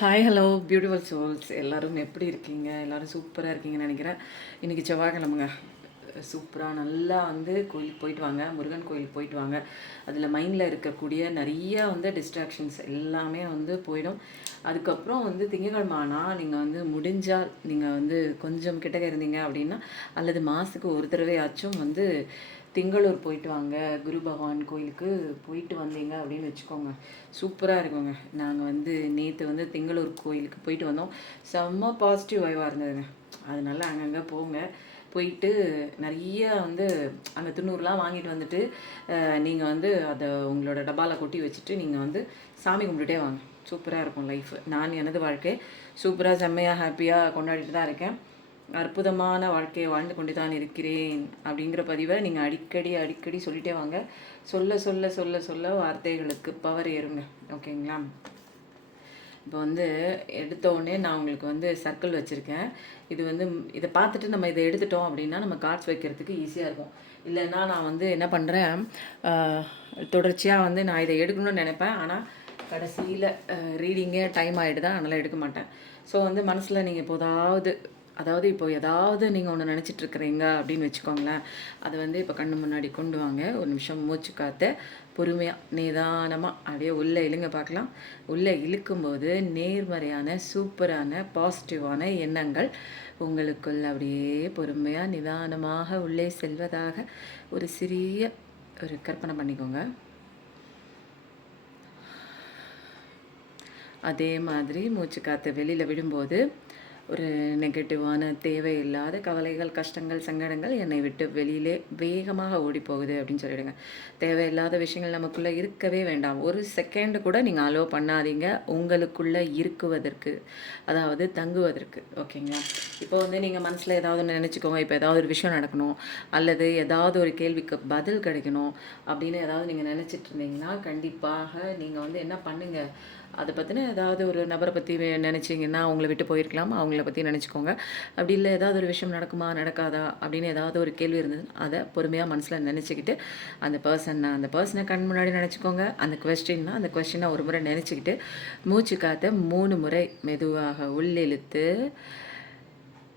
Hi hello beautiful souls எல்லோரும் எப்படி இருக்கீங்க? எல்லோரும் சூப்பராக இருக்கீங்கன்னு நினைக்கிறேன். இன்றைக்கி செவ்வாய்க்கிழமைங்க. சூப்பராக நல்லா கோயிலுக்கு போயிட்டு வாங்க, முருகன் கோயிலுக்கு போயிட்டு வாங்க. அதில் மைண்டில் இருக்கக்கூடிய நிறைய டிஸ்ட்ராக்ஷன்ஸ் எல்லாமே போயிடும். அதுக்கப்புறம் திங்கக்கிழமை ஆனால் நீங்கள் முடிஞ்சால் நீங்கள் கொஞ்சம் கிட்டக்க இருந்தீங்க அப்படின்னா, அல்லது மாதத்துக்கு ஒரு தடவையாச்சும் திங்களூர் போயிட்டு வாங்க. குரு பகவான் கோயிலுக்கு போயிட்டு வந்தீங்க அப்படின்னு வச்சுக்கோங்க, சூப்பராக இருக்குங்க. நாங்கள் நேற்று திங்களூர் கோயிலுக்கு போயிட்டு வந்தோம். செம்ம பாசிட்டிவ் வைவாக இருந்ததுங்க. அதனால அங்கங்கே போங்க. போயிட்டு நிறைய அங்கே துண்ணூறுலாம் வாங்கிட்டு வந்துட்டு நீங்கள் அதை உங்களோட டப்பாவில் கொட்டி வச்சுட்டு நீங்கள் சாமி கும்பிட்டுட்டே வாங்க. சூப்பராக இருக்கும் லைஃப். நான் எனது வாழ்க்கை சூப்பராக செம்மையாக ஹாப்பியாக கொண்டாடிட்டு தான் இருக்கேன். அற்புதமான வாழ்க்கையை வாழ்ந்து கொண்டு தான் இருக்கிறேன் அப்படிங்கிற பதிவை நீங்கள் அடிக்கடி சொல்லிட்டே வாங்க. சொல்ல சொல்ல சொல்ல சொல்ல வார்த்தைகளுக்கு பவர் ஏறுங்க. ஓகேங்களா? இப்போ எடுத்தோடனே நான் உங்களுக்கு சர்க்கிள் வச்சுருக்கேன். இது இதை பார்த்துட்டு நம்ம இதை எடுத்துட்டோம் அப்படின்னா நம்ம கார்ட்ஸ் வைக்கிறதுக்கு ஈஸியாக இருக்கும். இல்லைன்னா நான் என்ன பண்ணுறேன், தொடர்ச்சியாக நான் இதை எடுக்கணும்னு நினைப்பேன். ஆனால் கடைசியில் ரீடிங்கே டைம் ஆகிடுதான், அதனால் எடுக்க மாட்டேன். ஸோ மனசில் நீங்கள் இப்போ ஏதாவது நீங்கள் ஒன்று நினச்சிட்ருக்குறீங்க அப்படின்னு வச்சுக்கோங்களேன். அதை இப்போ கண்ணு முன்னாடி கொண்டு வாங்க. ஒரு நிமிஷம் மூச்சு காற்ற பொறுமையாக நிதானமாக அப்படியே உள்ளே இழுங்க பார்க்கலாம். உள்ளே இழுக்கும்போது நேர்மறையான சூப்பரான பாசிட்டிவான எண்ணங்கள் உங்களுக்குள்ள அப்படியே பொறுமையாக நிதானமாக உள்ளே செல்வதாக ஒரு சிறிய ஒரு கற்பனை பண்ணிக்கோங்க. அதே மாதிரி மூச்சு காற்று வெளியில் விடும்போது ஒரு நெகட்டிவான தேவையில்லாத கவலைகள், கஷ்டங்கள், சங்கடங்கள் என்னை விட்டு வெளியிலே வேகமாக ஓடி போகுது அப்படின்னு சொல்லிவிடுங்க. தேவையில்லாத விஷயங்கள் நமக்குள்ளே இருக்கவே வேண்டாம். ஒரு செகண்டு கூட நீங்கள் அலோவ் பண்ணாதீங்க உங்களுக்குள்ளே இருக்குவதற்கு, அதாவது தங்குவதற்கு. ஓகேங்களா? இப்போ நீங்கள் மனசில் ஏதாவது ஒன்று நினச்சிக்கோங்க. இப்போ ஏதாவது ஒரு விஷயம் நடக்கணும், அல்லது ஏதாவது ஒரு கேள்விக்கு பதில் கிடைக்கணும் அப்படின்னு ஏதாவது நீங்கள் நினச்சிட்டு இருந்தீங்கன்னா, கண்டிப்பாக நீங்கள் என்ன பண்ணுங்கள், அதை பற்றின ஏதாவது ஒரு நபரை பற்றி நினச்சிங்கன்னா அவங்கள விட்டு போயிருக்கலாம். அவங்கள பற்றி நினச்சிக்கோங்க. அப்படி இல்லை ஏதாவது ஒரு விஷயம் நடக்குமா நடக்காதா அப்படின்னு ஏதாவது ஒரு கேள்வி இருந்தது, அதை பொறுமையாக மனசில் நினச்சிக்கிட்டு அந்த பர்சனை கண் முன்னாடி நினச்சிக்கோங்க. அந்த கொஸ்டினை ஒரு முறை நினச்சிக்கிட்டு மூச்சு காற்ற 3 முறை மெதுவாக உள்ளிழுத்து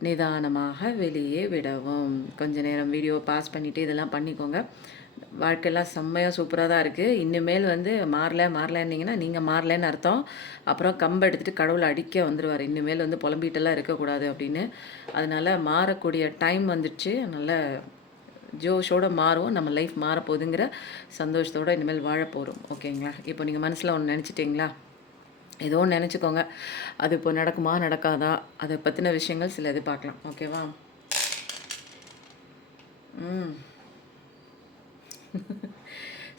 நிதானமாக வெளியே விடவும். கொஞ்ச நேரம் வீடியோ பாஸ் பண்ணிவிட்டு இதெல்லாம் பண்ணிக்கோங்க. வாழ்க்கையெல்லாம் செம்மையாக சூப்பராக தான் இருக்குது. இனிமேல் மாறலன்னீங்கன்னா நீங்கள் மாறலன்னு அர்த்தம். அப்புறம் கம்பை எடுத்துகிட்டு கடவுளை அடிக்க வந்துடுவார். இனிமேல் புலம்பிகிட்டெல்லாம் இருக்கக்கூடாது அப்படின்னு. அதனால் மாறக்கூடிய டைம் வந்துடுச்சு. அதனால் ஜோஷோடு மாறும். நம்ம லைஃப் மாறப்போகுதுங்கிற சந்தோஷத்தோடு இனிமேல் வாழ போகிறோம். ஓகேங்களா? இப்போ நீங்கள் மனசில் ஒன்று நினச்சிட்டிங்களா? ஏதோ ஒன்று நினச்சிக்கோங்க. அது இப்போ நடக்குமா நடக்காதா அதை பற்றின விஷயங்கள் சில இது பார்க்கலாம். ஓகேவா?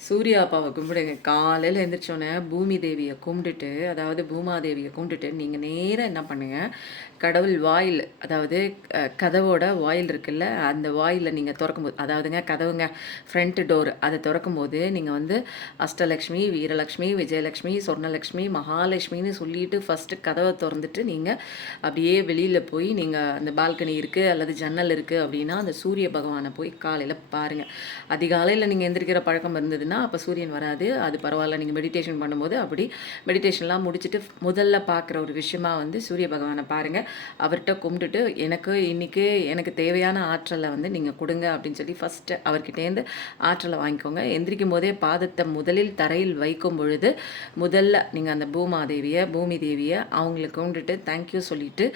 சூர்யா அப்பாவை கும்பிடுங்க. காலையில் எழுந்திரிச்சோன்னே பூமி தேவியை கும்பிட்டுட்டு, அதாவது பூமாதேவியை கும்பிட்டுட்டு நீங்கள் நேராக என்ன பண்ணுங்கள், கடவுள் வாயில், அதாவது கதவோட வாயில் இருக்குல்ல, அந்த வாயிலில் நீங்கள் திறக்கும்போது, அதாவதுங்க கதவுங்க ஃப்ரண்ட் டோர், அதை திறக்கும்போது நீங்கள் அஷ்டலக்ஷ்மி, வீரலக்ஷ்மி, விஜயலக்ஷ்மி, சொர்ணலக்ஷ்மி, மகாலட்சுமின்னு சொல்லிட்டு ஃபஸ்ட்டு கதவை திறந்துட்டு நீங்கள் அப்படியே வெளியில் போய் நீங்கள் அந்த பால்கனி இருக்குது அல்லது ஜன்னல் இருக்குது அப்படின்னா அந்த சூரிய பகவானை போய் காலையில் பாருங்கள். அதிகாலையில் நீங்கள் எந்திரிக்கிற பழக்கம் இருந்ததுன்னா அப்போ சூரியன் வராது, அது பரவாயில்ல. நீங்கள் மெடிடேஷன் பண்ணும்போது அப்படி மெடிடேஷன்லாம் முடிச்சுட்டு முதல்ல பார்க்குற ஒரு விஷயமா சூரிய பகவானை பாருங்கள். அவர்கிட்ட கும்பிட்டுட்டு இன்றைக்கி எனக்கு தேவையான ஆற்றலை நீங்கள் கொடுங்க அப்படின்னு சொல்லி ஃபஸ்ட்டு அவர்கிட்டேருந்து ஆற்றலை வாங்கிக்கோங்க. எந்திரிக்கும் போதே பாதத்தை முதலில் தரையில் வைக்கும் பொழுது முதல்ல நீங்கள் அந்த பூமி தேவியை அவங்களுக்கு கும்பிட்டுட்டு தேங்க்யூ சொல்லிவிட்டு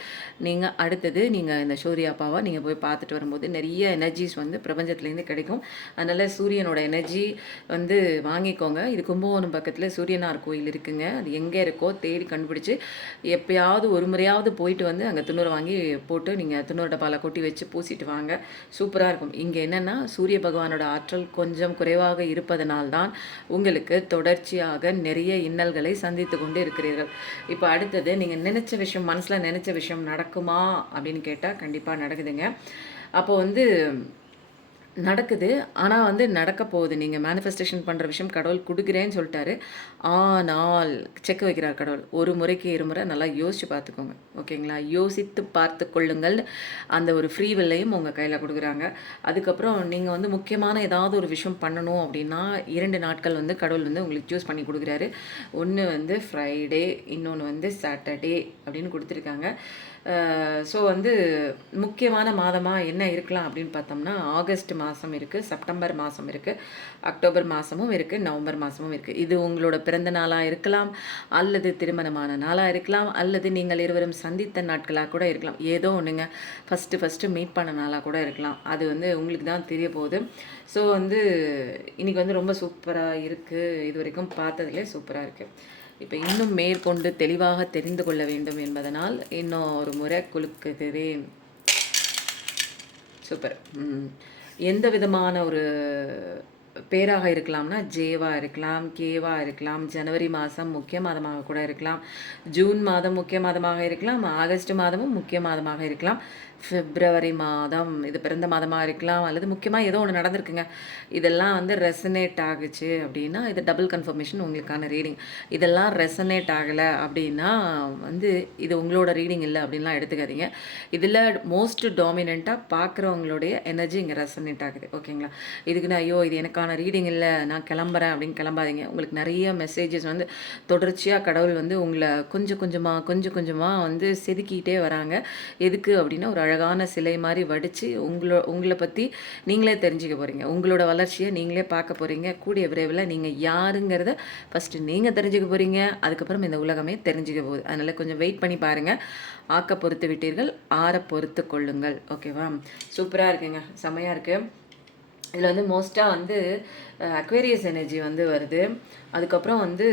நீங்கள் அடுத்தது நீங்கள் இந்த சூரிய அப்பாவை நீங்கள் போய் பார்த்துட்டு வரும்போது நிறைய எனர்ஜிஸ் பிரபஞ்சத்துலேருந்து கிடைக்கும். அதனால் சூரியனோட எனர்ஜி வாங்கிக்கோங்க. இது கும்பகோணம் பக்கத்தில் சூரியனார் கோயில் இருக்குங்க. அது எங்கே இருக்கோ தேடி கண்டுபிடிச்சி எப்பயாவது ஒரு முறையாவது போயிட்டு அங்கே துண்ணூரை வாங்கி போட்டு நீங்கள் துண்ணூறு டப்பாவில் கொட்டி வச்சு பூசிட்டு வாங்க. சூப்பராக இருக்கும். இங்கே என்னென்னா சூரிய பகவானோட ஆற்றல் கொஞ்சம் குறைவாக இருப்பதனால்தான் உங்களுக்கு தொடர்ச்சியாக நிறைய இன்னல்களை சந்தித்து கொண்டு இருக்கிறீர்கள். இப்போ அடுத்தது நீங்கள் நினச்ச விஷயம், மனசில் நினச்ச விஷயம் நடக்குமா அப்படின்னு கேட்டால் கண்டிப்பாக நடக்குதுங்க. அப்போது நடக்குது. ஆனா வந்து நடக்க போகுது. நீங்க மேனிஃபெஸ்டேஷன் பண்ற விஷயம் கடவுள் குடுக்குறேன்னு சொல்ட்டாரு. ஆனால் செக் வைக்கிறார் கடவுள். ஒரு முறைக்கு இருமுறை நல்லா யோசிச்சு பார்த்துக்கோங்க. ஓகேங்களா? யோசித்து பார்த்துக் கொள்ளுங்கள். அந்த ஒரு ஃப்ரீ வில்லையும் உங்க கையில குடுக்குறாங்க. அதுக்கப்புறம் நீங்க வந்து முக்கியமான ஏதாவது ஒரு விஷயம் பண்ணணும் அப்படின்னா, 2 நாட்கள் வந்து கடவுள் வந்து உங்களுக்கு சூஸ் பண்ணி குடுக்குறாரு. ஒண்ணு வந்து ஃப்ரைடே, இன்னொன்னு வந்து சாட்டர்டே அப்படின்னு குடுத்துருக்காங்க. ஸோ வந்து முக்கியமான மாதமா என்ன இருக்கலாம் அப்படின்னு பார்த்தோம்னா, ஆகஸ்ட் மாதம் இருக்குது, செப்டம்பர் மாதம் இருக்குது, அக்டோபர் மாதமும் இருக்குது, நவம்பர் மாதமும் இருக்குது. இது உங்களோட பிறந்த நாளாக இருக்கலாம், அல்லது திருமணமான நாளாக இருக்கலாம், அல்லது நீங்கள் இருவரும் சந்தித்த நாட்களாக கூட இருக்கலாம். ஏதோ ஒன்றுங்க, ஃபஸ்ட்டு மீட் பண்ண நாளாக கூட இருக்கலாம். அது வந்து உங்களுக்கு தான் தெரிய போகுது. ஸோ வந்து இன்றைக்கி வந்து ரொம்ப சூப்பராக இருக்குது. இது வரைக்கும் பார்த்ததுலே சூப்பராக இருக்குது. இப்போ இன்னும் மேற்கொண்டு தெளிவாக தெரிந்து கொள்ள வேண்டும் என்பதனால் இன்னும் ஒரு முறை குலுக்குகிறேன். சூப்பர். எந்த விதமான ஒரு பேராக இருக்கலாம்னா ஜேவா இருக்கலாம், கேவா இருக்கலாம், ஜனவரி மாதம் முக்கிய மாதமாக கூட இருக்கலாம், ஜூன் மாதம் முக்கிய மாதமாக இருக்கலாம், ஆகஸ்ட் மாதமும் முக்கிய மாதமாக இருக்கலாம், பிப்ரவரி மாதம் இது பிறந்த மாதமாக இருக்கலாம், அல்லது முக்கியமாக ஏதோ ஒன்று நடந்திருக்குங்க. இதெல்லாம் வந்து ரெசனேட் ஆகுச்சு அப்படின்னா இது டபுள் கன்ஃபர்மேஷன் உங்களுக்கான ரீடிங். இதெல்லாம் ரெசனேட் ஆகலை அப்படின்னா வந்து இது உங்களோட ரீடிங் இல்லை அப்படின்லாம் எடுத்துக்காதீங்க. இதில் மோஸ்ட் டாமினண்ட்டாக பார்க்குறவங்களுடைய எனர்ஜி இங்கே ரெசனேட் ஆகுது. ஓகேங்களா? இதுக்குன்னு ஐயோ இது எனக்கான ரீடிங் இல்லை, நான் கிளம்புறேன் அப்படின்னு கிளம்பாதீங்க. உங்களுக்கு நிறைய மெசேஜஸ் வந்து தொடர்ச்சியாக கடவுள் வந்து உங்களை கொஞ்சம் கொஞ்சமாக வந்து செதுக்கிட்டே வராங்க. எதுக்கு அப்படின்னா ஒரு அழகான சிலை மாதிரி வடித்து உங்களை பற்றி நீங்களே தெரிஞ்சுக்க போகிறீங்க. உங்களோட வளர்ச்சியை நீங்களே பார்க்க போகிறீங்க. கூடிய விரைவில் நீங்கள் யாருங்கிறத ஃபஸ்ட்டு நீங்கள் தெரிஞ்சுக்க போகிறீங்க. அதுக்கப்புறம் இந்த உலகமே தெரிஞ்சுக்க போகுது. அதனால் கொஞ்சம் வெயிட் பண்ணி பாருங்கள். ஆக்க பொறுத்து விட்டீர்கள், ஆற பொறுத்து கொள்ளுங்கள். ஓகேவா? சூப்பராக இருக்குங்க, செம்மையாக இருக்குது. இதில் வந்து மோஸ்ட்டாக வந்து அக்வேரியஸ் எனர்ஜி வந்து வருது. அதுக்கப்புறம் வந்து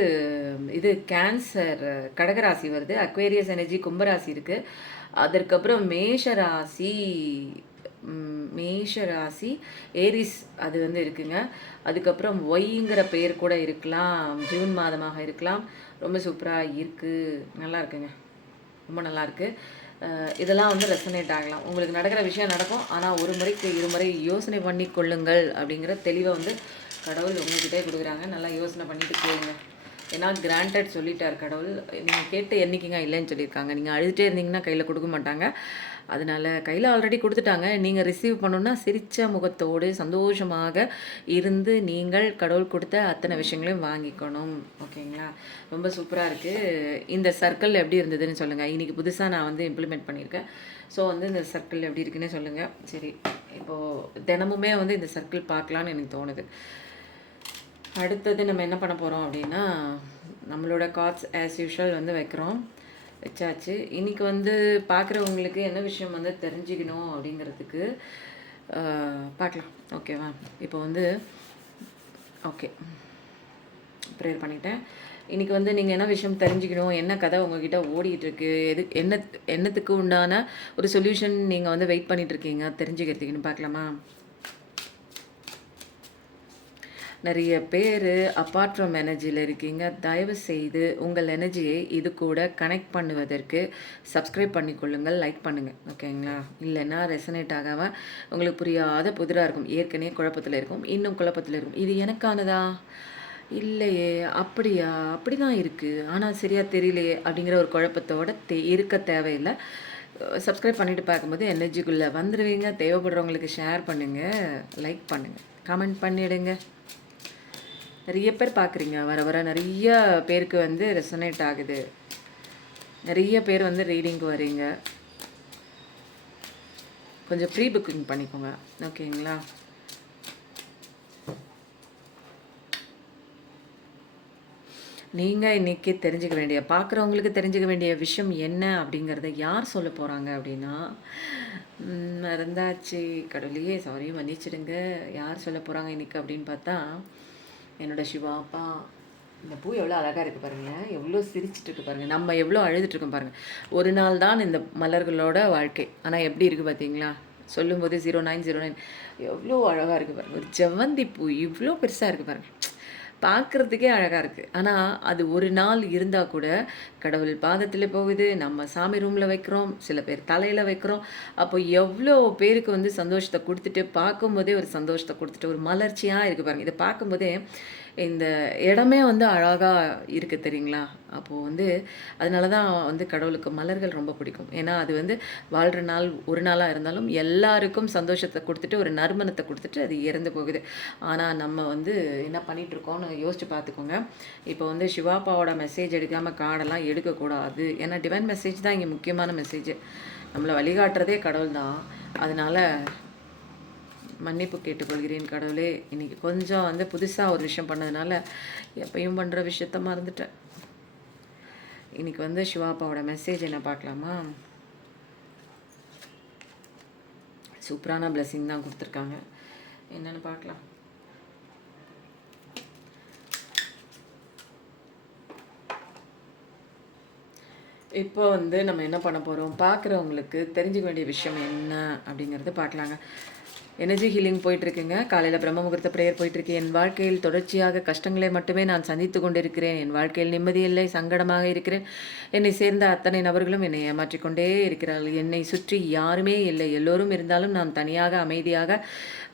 இது கேன்சர் கடகராசி வருது. அக்வேரியஸ் எனர்ஜி கும்பராசி இருக்குது. அதற்கப்புறம் மேஷராசி ஏரிஸ் அது வந்து இருக்குங்க. அதுக்கப்புறம் ஒய்ங்கிற பெயர் கூட இருக்கலாம், ஜூன் மாதமாக இருக்கலாம். ரொம்ப சூப்பராக இருக்குது, நல்லா இருக்குங்க, ரொம்ப நல்லாயிருக்கு. இதெல்லாம் வந்து ரெசனேட் ஆகலாம். உங்களுக்கு நடக்கிற விஷயம் நடக்கும். ஆனால் ஒரு முறைக்கு இருமுறை யோசனை பண்ணி கொள்ளுங்கள் அப்படிங்கிற தெளிவை வந்து கடவுள் உங்கள்கிட்டே கொடுக்குறாங்க. நல்லா யோசனை பண்ணிட்டு கேளுங்க. ஏன்னா கிராண்டட் சொல்லிட்டார் கடவுள். நீங்கள் கேட்டு என்றைக்குங்க இல்லைன்னு சொல்லியிருக்காங்க. நீங்கள் அழுதுகிட்டே இருந்தீங்கன்னா கையில் கொடுக்க மாட்டாங்க. அதனால் கையில் ஆல்ரெடி கொடுத்துட்டாங்க. நீங்கள் ரிசீவ் பண்ணணுன்னா சிரித்த முகத்தோடு சந்தோஷமாக இருந்து நீங்கள் கடவுள் கொடுத்த அத்தனை விஷயங்களையும் வாங்கிக்கணும். ஓகேங்களா? ரொம்ப சூப்பராக இருக்குது. இந்த சர்க்கிள் எப்படி இருந்ததுன்னு சொல்லுங்கள். இன்றைக்கி புதுசாக நான் வந்து இம்ப்ளிமெண்ட் பண்ணியிருக்கேன். ஸோ வந்து இந்த சர்க்கிள் எப்படி இருக்குன்னு சொல்லுங்கள். சரி, இப்போது தினமுமே வந்து இந்த சர்க்கிள் பார்க்கலான்னு எனக்கு தோணுது. அடுத்தது நம்ம என்ன பண்ண போகிறோம் அப்படின்னா, நம்மளோட கார்ட்ஸ் ஆஸ் யூஷுவல் வந்து வைக்கிறோம். வச்சாச்சு. இன்றைக்கி வந்து பார்க்குறவங்களுக்கு என்ன விஷயம் வந்து தெரிஞ்சுக்கணும் அப்படிங்கிறதுக்கு பார்க்கலாம். ஓகேவா? இப்போ வந்து ஓகே, ப்ரேயர் பண்ணிட்டேன். இன்றைக்கி வந்து நீங்கள் என்ன விஷயம் தெரிஞ்சுக்கணும், என்ன கதை உங்ககிட்ட ஓடிட்டுருக்கு, என்னத்துக்கு உண்டான ஒரு சொல்யூஷன் நீங்கள் வந்து வெயிட் பண்ணிகிட்ருக்கீங்க தெரிஞ்சுக்கிறதுக்குன்னு பார்க்கலாமா? நிறைய பேர் அப்பார்ட் ஃப்ரம் எனர்ஜியில் இருக்கீங்க. தயவு செய்து உங்கள் எனர்ஜியை இது கூட கனெக்ட் பண்ணுவதற்கு சப்ஸ்கிரைப் பண்ணிக்கொள்ளுங்கள், லைக் பண்ணுங்கள். ஓகேங்களா? இல்லைன்னா ரெசனேட் ஆகாமல் உங்களுக்கு புரியாத புதிராக இருக்கும். ஏற்கனவே குழப்பத்தில் இருக்கும், இன்னும் குழப்பத்தில் இருக்கும். இது எனக்கானதா இல்லையே, அப்படியா, அப்படி தான் இருக்குது, ஆனால் சரியாக தெரியலையே அப்படிங்கிற ஒரு குழப்பத்தோடு இருக்க தேவையில்லை. சப்ஸ்கிரைப் பண்ணிவிட்டு பார்க்கும்போது எனர்ஜிக்குள்ளே வந்துடுவீங்க. தேவைப்படுறவங்களுக்கு ஷேர் பண்ணுங்கள், லைக் பண்ணுங்கள், கமெண்ட் பண்ணிவிடுங்க. நிறைய பேர் பார்க்குறீங்க, வர வர நிறைய பேருக்கு வந்து ரெசனேட் ஆகுது. நிறைய பேர் வந்து ரீடிங்க்கு வரீங்க. கொஞ்சம் ப்ரீ புக்கிங் பண்ணிக்கோங்க. ஓகேங்களா? நீங்கள் இன்றைக்கி தெரிஞ்சுக்க வேண்டிய, பார்க்குறவங்களுக்கு தெரிஞ்சுக்க வேண்டிய விஷயம் என்ன அப்படிங்கிறத யார் சொல்ல போகிறாங்க அப்படின்னா, மறந்தாச்சு கடவுளையே, சாரி மன்னிச்சிடுங்க. யார் சொல்ல போகிறாங்க இன்றைக்கி அப்படின்னு பார்த்தா, என்னோடய சிவா அப்பா. இந்த பூ எவ்வளோ அழகாக இருக்குது பாருங்கள், எவ்வளோ சிரிச்சிட்டு இருக்கு பாருங்கள், நம்ம எவ்வளோ அழுதுட்டுருக்கோம் பாருங்கள். ஒரு நாள் தான் இந்த மலர்களோட வாழ்க்கை, ஆனால் எப்படி இருக்குது பார்த்தீங்களா? சொல்லும்போது 0909 எவ்வளோ அழகாக இருக்குது பாருங்கள். ஒரு ஜெவந்தி பூ இவ்வளோ பெருசாக இருக்குது பாருங்கள். பார்க்குறதுக்கே அழகாக இருக்குது. ஆனால் அது ஒரு நாள் இருந்தால் கூட கடவுள் பாதத்தில் போகுது, நம்ம சாமி ரூமில் வைக்கிறோம், சில பேர் தலையில் வைக்கிறோம். அப்போ எவ்வளோ பேருக்கு வந்து சந்தோஷத்தை கொடுத்துட்டு, பார்க்கும்போதே ஒரு சந்தோஷத்தை கொடுத்துட்டு, ஒரு மலர்ச்சியாக இருக்குது பாருங்கள். இதை பார்க்கும்போதே இந்த இடமே வந்து அழகா இருக்கு தெரியுங்களா? அப்போ வந்து அதனால தான் வந்து கடவுளுக்கு மலர்கள் ரொம்ப பிடிக்கும். ஏன்னா, அது வந்து வாழ்ற நாள் ஒரு நாளா இருந்தாலும் எல்லாருக்கும் சந்தோஷத்த குடுத்துட்டு, ஒரு நறுமணத்த குடுத்துட்டு அது இறந்து போகுது. ஆனா, நம்ம வந்து என்ன பண்ணிட்டுருக்கோம்னு யோசிச்சு பார்த்துக்கோங்க. இப்போ வந்து சிவா அப்பாவோட மெசேஜ் எடுக்காம கார்டெல்லாம் எடுக்கக்கூடாது. ஏன்னா, டிவைன் மெசேஜ் தான் இங்கே முக்கியமான மெசேஜ். நம்மள வழிகாட்டுறதே கடவுள் தான். அதனால மன்னிப்பு கேட்டுக்கொள்கிறேன் கடவுளே. இன்னைக்கு கொஞ்சம் வந்து புதுசாக ஒரு விஷயம் பண்ணதுனால எப்பயும் பண்ணுற விஷயத்த மறந்துட்டேன். இன்னைக்கு வந்து சிவா அப்பாவோட மெசேஜ் என்ன பார்க்கலாமா? சூப்பரான பிளெஸிங் தான் கொடுத்துருக்காங்க. என்னென்னு பார்க்கலாம். இப்போ வந்து நம்ம என்ன பண்ண போகிறோம், பார்க்குறவங்களுக்கு தெரிஞ்சுக்க வேண்டிய விஷயம் என்ன அப்படிங்கிறது பார்க்கலாங்க. எனர்ஜி ஹீலிங் போயிட்டுருக்குங்க. காலையில் பிரம்ம முகூர்த்த ப்ரேயர் போயிட்டுருக்கு. என் வாழ்க்கையில் தொடர்ச்சியாக கஷ்டங்களை மட்டுமே நான் சந்தித்து கொண்டிருக்கிறேன். என் வாழ்க்கையில் நிம்மதி இல்லை, சங்கடமாக இருக்கிறேன். என்னை சேர்ந்த அத்தனை நபர்களும் என்னை ஏமாற்றிக்கொண்டே இருக்கிறார்கள். என்னை சுற்றி யாருமே இல்லை, எல்லோரும் இருந்தாலும் நான் தனியாக அமைதியாக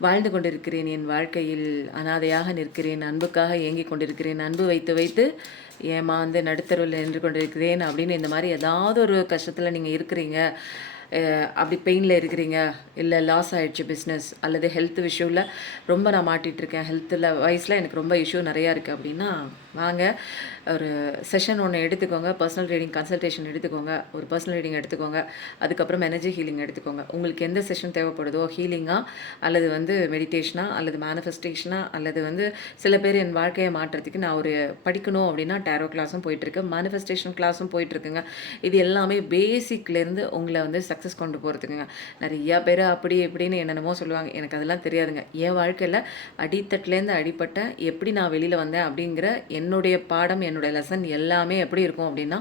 வாழ்ந்து கொண்டிருக்கிறேன். என் வாழ்க்கையில் அனாதையாக நிற்கிறேன், அன்புக்காக ஏங்கிக் கொண்டிருக்கிறேன். அன்பு வைத்து வைத்து ஏமாந்து நடுத்தருவில் நின்று கொண்டிருக்கிறேன் அப்படின்னு இந்த மாதிரி ஏதாவது ஒரு கஷ்டத்தில் நீங்கள் இருக்கிறீங்க, அப்படி பெயினில் இருக்கிறீங்க, இல்லை லாஸ் ஆகிடுச்சு பிஸ்னஸ், அல்லது ஹெல்த் இஷ்யூவில் ரொம்ப நான் மாட்டிகிட்ருக்கேன், ஹெல்த்தில் வயசில் எனக்கு ரொம்ப இஷ்யூ நிறையா இருக்குது அப்படின்னா வாங்க ஒரு செஷன் ஒன்று எடுத்துக்கோங்க. பர்சனல் ரீடிங் கன்சல்டேஷன் எடுத்துக்கோங்க. ஒரு பர்சனல் ரீடிங் எடுத்துக்கோங்க. அதுக்கப்புறம் எனர்ஜி ஹீலிங் எடுத்துக்கோங்க. உங்களுக்கு எந்த செஷன் தேவைப்படுதோ, ஹீலிங்காக அல்லது வந்து மெடிடேஷனாக அல்லது மேனிஃபெஸ்டேஷனாக அல்லது வந்து சில பேர் என் வாழ்க்கையை மாற்றுறதுக்கு நான் ஒரு படிக்கணும் அப்படின்னா டேரோ கிளாஸும் போயிட்டுருக்கு, மேனிஃபெஸ்டேஷன் கிளாஸும் போயிட்டுருக்குங்க. இது எல்லாமே பேசிக்லேருந்து உங்களை வந்து சக்ஸஸ் கொண்டு போகிறதுக்குங்க. நிறையா பேர் அப்படி எப்படின்னு என்னென்னமோ சொல்லுவாங்க. எனக்கு அதெல்லாம் தெரியாதுங்க. என் வாழ்க்கையில் அடித்தட்டுலேருந்து அடிப்பட்டேன், எப்படி நான் வெளியில் வந்தேன் அப்படிங்கிற என்னுடைய பாடம், என்னுடைய லெசன் எல்லாமே எப்படி இருக்கும் அப்படின்னா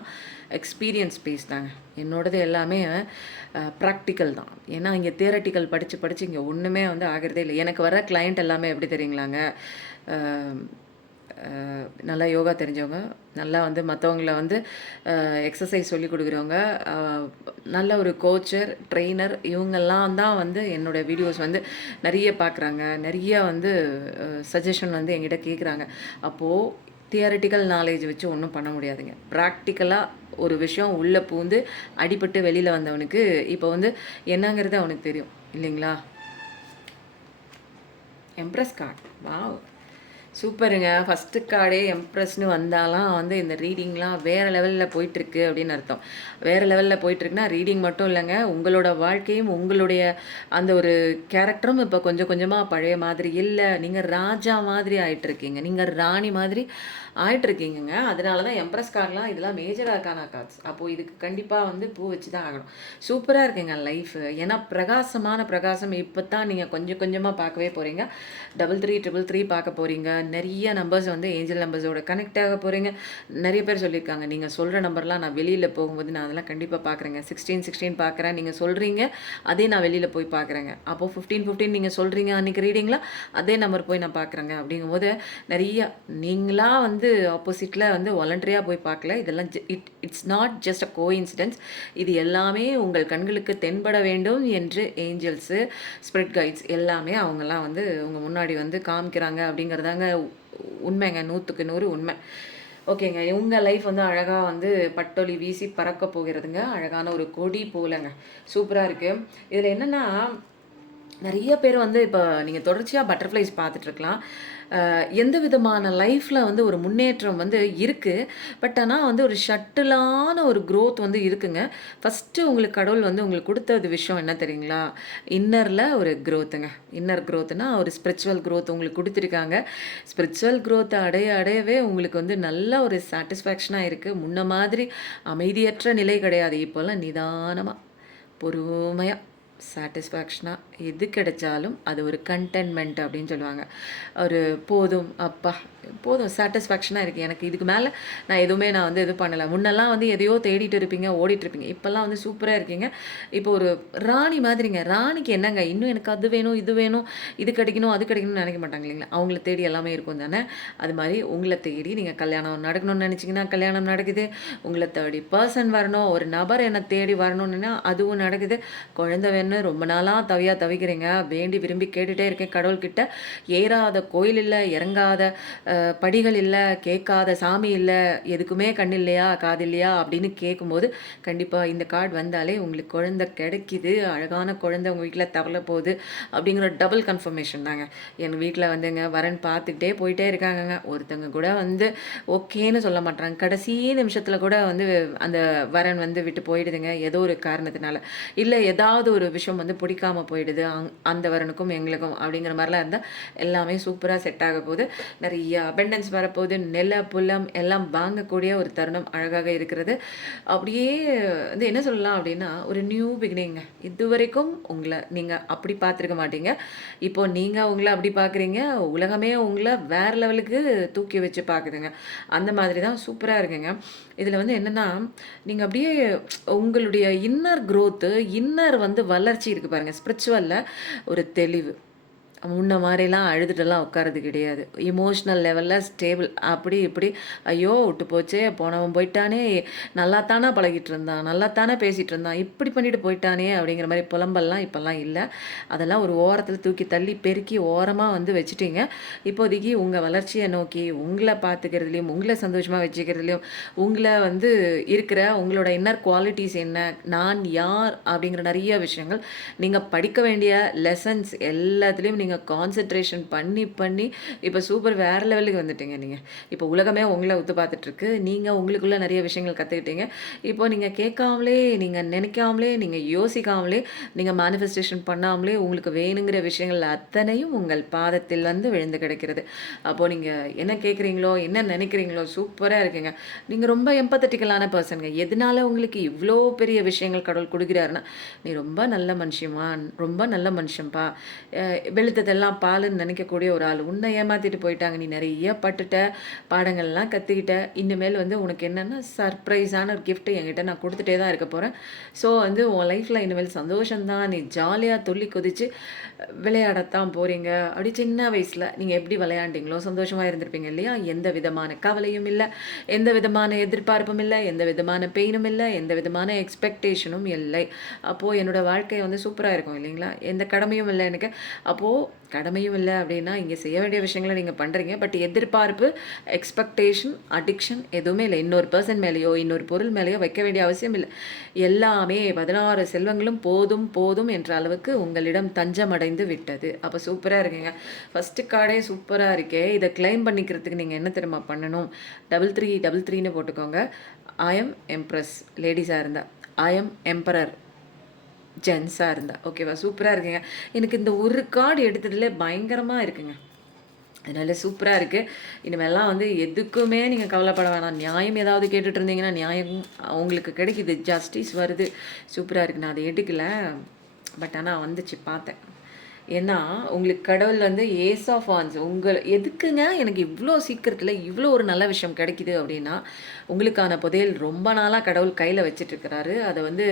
எக்ஸ்பீரியன்ஸ் பேஸ் தாங்க. என்னோடது எல்லாமே ப்ராக்டிக்கல் தான். ஏன்னா இங்கே தியரட்டிக்கல் படித்து இங்கே ஒன்றுமே வந்து ஆகிறதே இல்லை. எனக்கு வர கிளையண்ட் எல்லாமே எப்படி தெரியுங்களாங்க, நல்லா யோகா தெரிஞ்சவங்க, நல்லா வந்து மற்றவங்கள வந்து எக்ஸசைஸ் சொல்லி கொடுக்குறவங்க, நல்ல ஒரு கோச்சர் ட்ரெயினர், இவங்கெல்லாம் தான் வந்து என்னோடய வீடியோஸ் வந்து நிறைய பார்க்குறாங்க, நிறைய வந்து சஜஷன் வந்து என்கிட்ட கேட்குறாங்க. அப்போது தியரட்டிக்கல் நாலேஜ் வச்சு ஒன்றும் பண்ண முடியாதுங்க. ப்ராக்டிக்கலாக ஒரு விஷயம் உள்ளே பூந்து அடிபட்டு வெளியில் வந்தவனுக்கு இப்போ வந்து என்னங்கிறது அவனுக்கு தெரியும் இல்லைங்களா? எம்ப்ரஸ் கார்டு, வாவ் சூப்பருங்க. ஃபஸ்ட்டு கார்டே எம்ப்ரெஸ்னு வந்தாலாம் வந்து இந்த ரீடிங்லாம் வேறு லெவலில் போயிட்டுருக்கு அப்படின்னு அர்த்தம். வேறு லெவலில் போயிட்டுருக்குன்னா ரீடிங் மட்டும் இல்லைங்க, உங்களோட வாழ்க்கையும் உங்களுடைய அந்த ஒரு கேரக்டரும் இப்போ கொஞ்சம் கொஞ்சமாக பழைய மாதிரி இல்லை. நீங்கள் ராஜா மாதிரி ஆகிட்டுருக்கீங்க, நீங்கள் ராணி மாதிரி ஆகிட்டுருக்கீங்க. அதனால தான் எம்ப்ரெஸ் கார்டெலாம் இதெல்லாம் மேஜர் ஆர்கானா கார்ட்ஸ். அப்போது இதுக்கு கண்டிப்பாக வந்து பூ வச்சு தான் ஆகணும். சூப்பராக இருக்குங்க லைஃபு. ஏன்னா பிரகாசமான பிரகாசம் இப்போ தான் நீங்கள் கொஞ்சம் கொஞ்சமாக பார்க்கவே போகிறீங்க. 3333 பார்க்க போகிறீங்க. நிறைய நம்பர்ஸ் வந்து ஏஞ்சல் நம்பர்ஸோட கனெக்ட் ஆக போகிறீங்க. நிறைய பேர் சொல்லியிருக்காங்க, நீங்கள் சொல்கிற நம்பர்லாம் நான் வெளியில் போகும்போது நான் அதெல்லாம் கண்டிப்பாக பார்க்குறேங்க. 16 பார்க்குறேன், நீங்கள் சொல்கிறீங்க, அதே நான் வெளியில் போய் பார்க்குறேங்க. அப்போது 15 நீங்கள் சொல்கிறீங்க அன்றைக்கி ரீடிங்கில், அதே நம்பர் போய் நான் பார்க்குறேங்க. அப்படிங்கும்போது நிறைய நீங்களாக வந்து ஆப்போசிட்டில் வந்து வாலண்டரியாக போய் பார்க்கல. இதெல்லாம் it's not just a coincidence. இது எல்லாமே உங்கள் கண்களுக்கு தென்பட வேண்டும் என்று ஏஞ்சல்ஸு, ஸ்பிரிட் கைட்ஸ் எல்லாமே அவங்கெல்லாம் வந்து உங்கள் முன்னாடி வந்து காமிக்கிறாங்க அப்படிங்கிறதாங்க உண்மைங்க. 100க்கு 100 உண்மை. ஓகேங்க, உங்கள் லைஃப் வந்து அழகாக வந்து பட்டொலி வீசி பறக்க போகிறதுங்க. அழகான ஒரு கொடி போலங்க, சூப்பராக இருக்குது. இதில் என்னென்னா நிறைய பேர் வந்து இப்போ நீங்கள் தொடர்ச்சியாக பட்டர்ஃப்ளைஸ் பார்த்துட்ருக்கலாம். எந்த விதமான லைஃப்பில் வந்து ஒரு முன்னேற்றம் வந்து இருக்குது. பட் ஆனால் வந்து ஒரு ஷட்டிலான ஒரு க்ரோத் வந்து இருக்குங்க. ஃபஸ்ட்டு உங்களுக்கு கடவுள் வந்து உங்களுக்கு கொடுத்தது விஷயம் என்ன தெரியுங்களா? இன்னரில் ஒரு க்ரோத்துங்க. இன்னர் க்ரோத்துனா ஒரு ஸ்பிரிச்சுவல் க்ரோத் உங்களுக்கு கொடுத்துருக்காங்க. ஸ்பிரிச்சுவல் க்ரோத்தை அடையவே உங்களுக்கு வந்து நல்ல ஒரு சாட்டிஸ்ஃபேக்ஷனாக இருக்குது. முன்ன மாதிரி அமைதியற்ற நிலை கிடையாது. இப்போல்லாம் நிதானமாக பொறுமையாக சாட்டிஸ்ஃபேக்ஷனாக எது கிடைச்சாலும் அது ஒரு கண்டென்மெண்ட் அப்படின்னு சொல்லுவாங்க. ஒரு போதும் அப்பா போதும் சாட்டிஸ்ஃபேக்ஷனாக இருக்குது எனக்கு. இதுக்கு மேலே நான் எதுவுமே நான் வந்து இது பண்ணலை. முன்னெல்லாம் வந்து எதையோ தேடிட்டு இருப்பீங்க, ஓடிட்டுருப்பீங்க. இப்போல்லாம் வந்து சூப்பராக இருக்கீங்க. இப்போ ஒரு ராணி மாதிரிங்க. ராணிக்கு என்னங்க இன்னும் எனக்கு அது வேணும், இது வேணும், இது கிடைக்கணும், அது கிடைக்கணும்னு நினைக்க மாட்டாங்க இல்லைங்களா? அவங்கள தேடி எல்லாமே இருக்கும் தானே. அது மாதிரி உங்களை தேடி நீங்கள் கல்யாணம் நடக்கணும்னு நினச்சிங்கன்னா கல்யாணம் நடக்குது. உங்களை தேடி பர்சன் வரணும், ஒரு நபர் என்னை தேடி வரணும்னா அதுவும் நடக்குது. குழந்தை வேணும்னு ரொம்ப நாளாக தவிக்கிறீங்க. வேண்டி விரும்பி கேட்டுகிட்டே இருக்கேன் கடவுள்கிட்ட. ஏறாத கோயில் இல்லை, இறங்காத படிகள் இல்லை, கேட்காத சாமி இல்லை, எதுக்குமே கண் இல்லையா காது இல்லையா அப்படின்னு கேட்கும்போது கண்டிப்பாக இந்த கார்டு வந்தாலே உங்களுக்கு குழந்தை கிடைக்கிது. அழகான குழந்தை உங்கள் வீட்டில் தவள போகுது அப்படிங்கிற டபுள் கன்ஃபர்மேஷன் தாங்க. எங்கள் வீட்டில் வந்துங்க வரன் பார்த்துக்கிட்டே போயிட்டே இருக்காங்கங்க. ஒருத்தங்க கூட வந்து ஓகேன்னு சொல்ல மாட்டாங்க. கடைசி நிமிஷத்தில் கூட வந்து அந்த வரன் வந்து விட்டு போயிடுதுங்க ஏதோ ஒரு காரணத்தினால. இல்லை ஏதாவது ஒரு விஷயம் வந்து பிடிக்காம போயிடுது அந்த வரனுக்கும் எங்களுக்கும் அப்படிங்கிற மாதிரிலாம் இருந்தால் எல்லாமே சூப்பராக செட் ஆக போகுது. நிறைய அபெண்டன்ஸ் வரப்போகுது. நெல்ல புல்லம் எல்லாம் வாங்கக்கூடிய ஒரு தருணம் அழகாக இருக்கிறது. அப்படியே வந்து என்ன சொல்லலாம் அப்படின்னா ஒரு நியூ பிகினிங்க. இது வரைக்கும் உங்களை நீங்கள் அப்படி பார்த்துருக்க மாட்டீங்க. இப்போது நீங்கள் உங்களை அப்படி பார்க்குறீங்க. உலகமே உங்களை வேறு லெவலுக்கு தூக்கி வச்சு பார்க்குதுங்க. அந்த மாதிரி தான் சூப்பராக இருக்குங்க. இதில் வந்து என்னென்னா நீங்கள் அப்படியே உங்களுடைய இன்னர் க்ரோத்து, இன்னர் வந்து வளர்ச்சி இருக்குது பாருங்கள். ஸ்பிரிச்சுவலில் ஒரு தெளிவு. முன்ன மாதிரிலாம் அழுதுட்டெல்லாம் உட்காரது கிடையாது. இமோஷ்னல் லெவலில் ஸ்டேபிள். அப்படி இப்படி ஐயோ விட்டு போச்சே, போனவன் போயிட்டானே, நல்லா தானே பழகிட்டு இருந்தான், நல்லா தானே பேசிகிட்டு இருந்தான், இப்படி பண்ணிட்டு போயிட்டானே அப்படிங்கிற மாதிரி புலம்பல்லாம் இப்போல்லாம் இல்லை. அதெல்லாம் ஒரு ஓரத்தில் தூக்கி தள்ளி பெருக்கி ஓரமாக வந்து வச்சுட்டீங்க. இப்போதைக்கு உங்கள் வளர்ச்சியை நோக்கி உங்களை பார்த்துக்கிறதுலையும் உங்களை சந்தோஷமாக வச்சுக்கிறதுலையும் உங்களை வந்து இருக்கிற உங்களோட இன்னர் குவாலிட்டிஸ் என்ன, நான் யார் அப்படிங்கிற நிறைய விஷயங்கள் நீங்கள் படிக்க வேண்டிய லெசன்ஸ் எல்லாத்துலேயும் நீங்கள் கான்சென்ட்ரேஷன் பண்ணி இப்போ சூப்பர் வேறு லெவலுக்கு வந்துட்டீங்க. நீங்கள் இப்போ உலகமே உங்களை ஒத்து பார்த்துட்ருக்கு. நீங்கள் உங்களுக்குள்ளே நிறைய விஷயங்கள் கற்றுக்கிட்டீங்க. இப்போ நீங்கள் கேட்காமலே, நீங்கள் நினைக்காமலே, நீங்கள் யோசிக்காமலே, நீங்கள் மேனிஃபெஸ்டேஷன் பண்ணாமலே உங்களுக்கு வேணுங்கிற விஷயங்கள் அத்தனையும் உங்கள் பாதத்தில் வந்து விழுந்து கிடைக்கிறது. அப்போது நீங்கள் என்ன கேட்குறீங்களோ, என்ன நினைக்கிறீங்களோ சூப்பராக இருக்குங்க. நீங்கள் ரொம்ப எம்பத்தட்டிக்கலான பர்சனுங்க. எதனால உங்களுக்கு இவ்வளோ பெரிய விஷயங்கள் கடவுள் கொடுக்குறாருன்னா, நீ ரொம்ப நல்ல மனுஷியம்மா, ரொம்ப நல்ல மனுஷன்ப்பா, வெளுத்ததெல்லாம் பாலுன்னு நினைக்கக்கூடிய ஒரு ஆள். உன்னை ஏமாற்றிட்டு போயிட்டாங்க. நீ நிறைய பட்டுட்ட, பாடங்கள்லாம் கற்றுக்கிட்ட. இனிமேல் வந்து உனக்கு என்னென்னா சர்ப்ரைஸான ஒரு கிஃப்ட்டு என்கிட்ட நான் கொடுத்துட்டே தான் இருக்க போகிறேன். ஸோ வந்து உன் லைஃப்பில் இனிமேல் சந்தோஷம்தான். நீ ஜாலியாக துள்ளி குதித்து விளையாடத்தான் போகிறீங்க. அப்படி சின்ன வயசில் நீங்கள் எப்படி விளையாண்டிங்களோ சந்தோஷமாக இருந்திருப்பீங்க இல்லையா? எந்த விதமான கவலையும் இல்லை, எந்த விதமான எதிர்பார்ப்பும் இல்லை, எந்த விதமான பெயினும் இல்லை, எந்த விதமான எக்ஸ்பெக்டேஷனும் இல்லை. அப்போது என்னோடய வாழ்க்கை வந்து சூப்பராக இருக்கும் இல்லைங்களா? எந்த கடமையும் இல்லை எனக்கு. அப்போது கடமையும் இல்லை அப்படின்னா இங்கே செய்ய வேண்டிய விஷயங்களை நீங்கள் பண்ணுறீங்க. பட் எதிர்பார்ப்பு, எக்ஸ்பெக்டேஷன், அடிக்ஷன் எதுவுமே இல்லை. இன்னொரு பர்சன் மேலேயோ இன்னொரு பொருள் மேலேயோ வைக்க வேண்டிய அவசியம் இல்லை. எல்லாமே 16 செல்வங்களும் போதும் போதும் என்ற அளவுக்கு உங்களிடம் தஞ்சமடைந்து விட்டது. அப்போ சூப்பராக இருக்குங்க. ஃபஸ்ட்டு கார்டே சூப்பராக இருக்கே. இதை கிளைம் பண்ணிக்கிறதுக்கு நீங்கள் என்ன தெரியுமா பண்ணணும்? 3333ன்னு போட்டுக்கோங்க. ஐ எம் எம்ப்ரஸ் லேடிஸாக இருந்தால், ஐ எம் எம்பரர் ஜென்ஸாக இருந்தா. ஓகேவா? சூப்பராக இருக்குங்க. எனக்கு இந்த ஒரு கார்டு எடுத்ததுல பயங்கரமாக இருக்குங்க. அதனால சூப்பராக இருக்குது. இனிமேலாம் வந்து எதுக்குமே நீங்கள் கவலைப்பட வேணாம். நியாயம் ஏதாவது கேட்டுட்டு இருந்தீங்கன்னா நியாயம் உங்களுக்கு கிடைக்கிது. ஜஸ்டிஸ் வருது. சூப்பராக இருக்குது. நான் அதை எடுக்கல, பட் ஆனால் வந்துச்சு பார்த்தேன். ஏன்னா உங்களுக்கு கடவுள் வந்து ஏஸ் ஆஃப் வான்ஸ் எதுக்குங்க எனக்கு இவ்வளோ சீக்கிரத்தில் இவ்வளோ ஒரு நல்ல விஷயம் கிடைக்கிது அப்படின்னா, உங்களுக்கான புதையல் ரொம்ப நாளாக கடவுள் கையில் வச்சிட்ருக்கிறாரு. அதை வந்து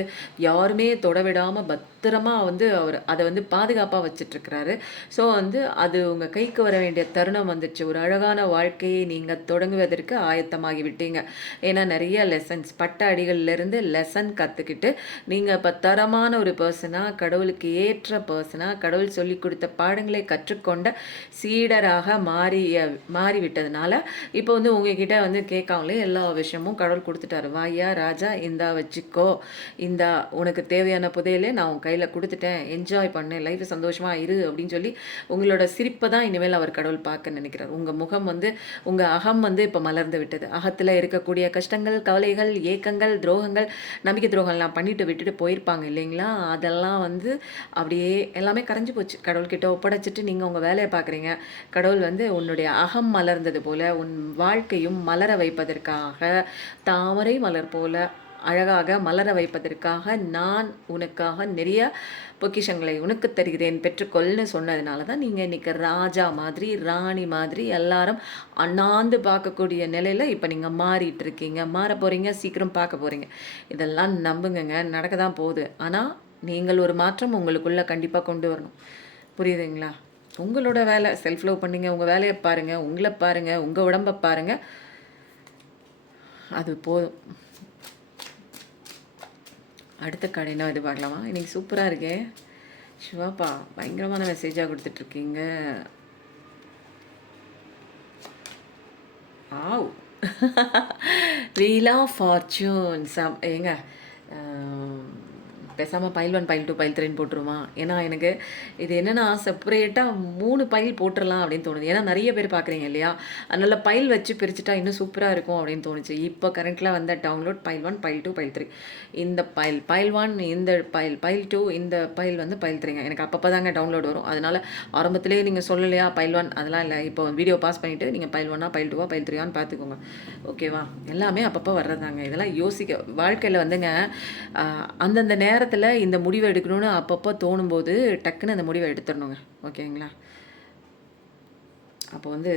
யாருமே தொட விடாமல் பத்திரமா வந்து அவர் அதை வந்து பாதுகாப்பாக வச்சிட்ருக்கிறாரு. ஸோ வந்து அது உங்கள் கைக்கு வர வேண்டிய தருணம் வந்துச்சு. ஒரு அழகான வாழ்க்கையை நீங்கள் தொடங்குவதற்கு ஆயத்தமாகி விட்டீங்க. ஏன்னா நிறைய லெசன்ஸ் பட்ட அடிகள்லேருந்து லெசன் கற்றுக்கிட்டு நீங்கள் இப்போ தரமான ஒரு பர்சனாக, கடவுளுக்கு ஏற்ற பர்சனாக, கடவுள் சொல்லி கொடுத்த பாடங்களை கற்றுக்கொண்ட சீடராக மாறிவிட்டதுனால இப்போ வந்து உங்ககிட்ட வந்து கேட்காமலே எல்லா விஷயமும் கடவுள் கொடுத்துட்டாரு. வாயா ராஜா, இந்தா வச்சுக்கோ, இந்தா உனக்கு தேவையான புதையலே நான் உன் கையில் கொடுத்துட்டேன், என்ஜாய் பண்ணு, லைஃப் சந்தோஷமாக இரு அப்படின்னு சொல்லி உங்களோட சிரிப்பை தான் இனிமேல் அவர் கடவுள் பார்க்க நினைக்கிறார். உங்கள் முகம் வந்து உங்கள் அகம் வந்து இப்போ மலர்ந்து விட்டது. அகத்தில் இருக்கக்கூடிய கஷ்டங்கள், கவலைகள், ஏக்கங்கள், துரோகங்கள், நம்பிக்கை துரோகம்லாம் பண்ணிட்டு விட்டுட்டு போயிருப்பாங்க இல்லைங்களா? அதெல்லாம் வந்து அப்படியே எல்லாமே கரைஞ்சி போச்சு. கடவுள்கிட்ட ஒப்படைச்சிட்டு நீங்கள் உங்கள் வேலையை பார்க்குறீங்க. கடவுள் வந்து உன்னுடைய அகம் மலர்ந்தது போல் உன் வாழ்க்கையும் மலர வைப்பதற்காக தாமரை மலர் போல அழகாக மலர வைப்பதற்காக நான் உனக்காக நிறைய பொக்கிஷங்களை உனக்கு தருகிறேன் பெற்றுக்கொள்னு சொன்னதுனால தான் நீங்கள் இன்றைக்கி ராஜா மாதிரி ராணி மாதிரி எல்லாரும் அண்ணாந்து பார்க்கக்கூடிய நிலையில் இப்போ நீங்கள் மாறிட்டு இருக்கீங்க, மாற போகிறீங்க, சீக்கிரம் பார்க்க போகிறீங்க. இதெல்லாம் நம்புங்கங்க, நடக்க தான் போகுது. ஆனால் நீங்கள் ஒரு மாற்றம் உங்களுக்குள்ளே கண்டிப்பாக கொண்டு வரணும். புரியுதுங்களா? உங்களோட வேலை செல்ஃப் லவ் பண்ணுங்க, உங்கள் வேலையை பாருங்கள், உங்களை பாருங்கள், உங்கள் உடம்பை பாருங்கள், அது போதும். அடுத்த கடைனா இது பார்க்கலாமா? இன்றைக்கி சூப்பராக இருக்கே சிவாப்பா, பயங்கரமான மெசேஜாக கொடுத்துட்ருக்கீங்க. ஆவ் வீல் ஆஃப் ஃபார்ச்சூன் ஏங்க பேசாமல் பைல் 1 பைல் 2 பைல் 3ன்னு போட்டுருமா? ஏன்னா எனக்கு இது என்னென்னா செப்பரேட்டாக 3 பைல் போட்டுடலாம் அப்படின்னு தோணுது. ஏன்னா நிறைய பேர் பார்க்குறீங்க இல்லையா, அதனால் பைல் வச்சு பிரிச்சுட்டா இன்னும் சூப்பராக இருக்கும் அப்படின்னு தோணுச்சு. இப்போ கரண்ட்டில் வந்த டவுன்லோட் பைல் 1 பைல் 2 பைல் 3, இந்த பைல் 1 இந்த பைல் 2 இந்த பைல் வந்து பைல் 3ங்க. எனக்கு அப்பப்போ தாங்க டவுன்லோட் வரும். அதனால் ஆரம்பத்திலே நீங்கள் சொல்லலையா பைல் 1 அதெல்லாம் இல்லை. இப்போ வீடியோ பாஸ் பண்ணிவிட்டு நீங்கள் பைல் 1 பைல் 2 பைல் 3 பார்த்துக்கோங்க. ஓகேவா? எல்லாமே அப்பப்போ வர்றதாங்க. இதெல்லாம் யோசிக்க வாழ்க்கையில் வந்துங்க அந்தந்த நேரத்தில் இந்த முடிவை எடுக்கணும்னு அப்பப்போ தோணும்போது டக்குன்னு அந்த முடிவை எடுத்துடணுங்க. ஓகேங்களா? அப்போ வந்து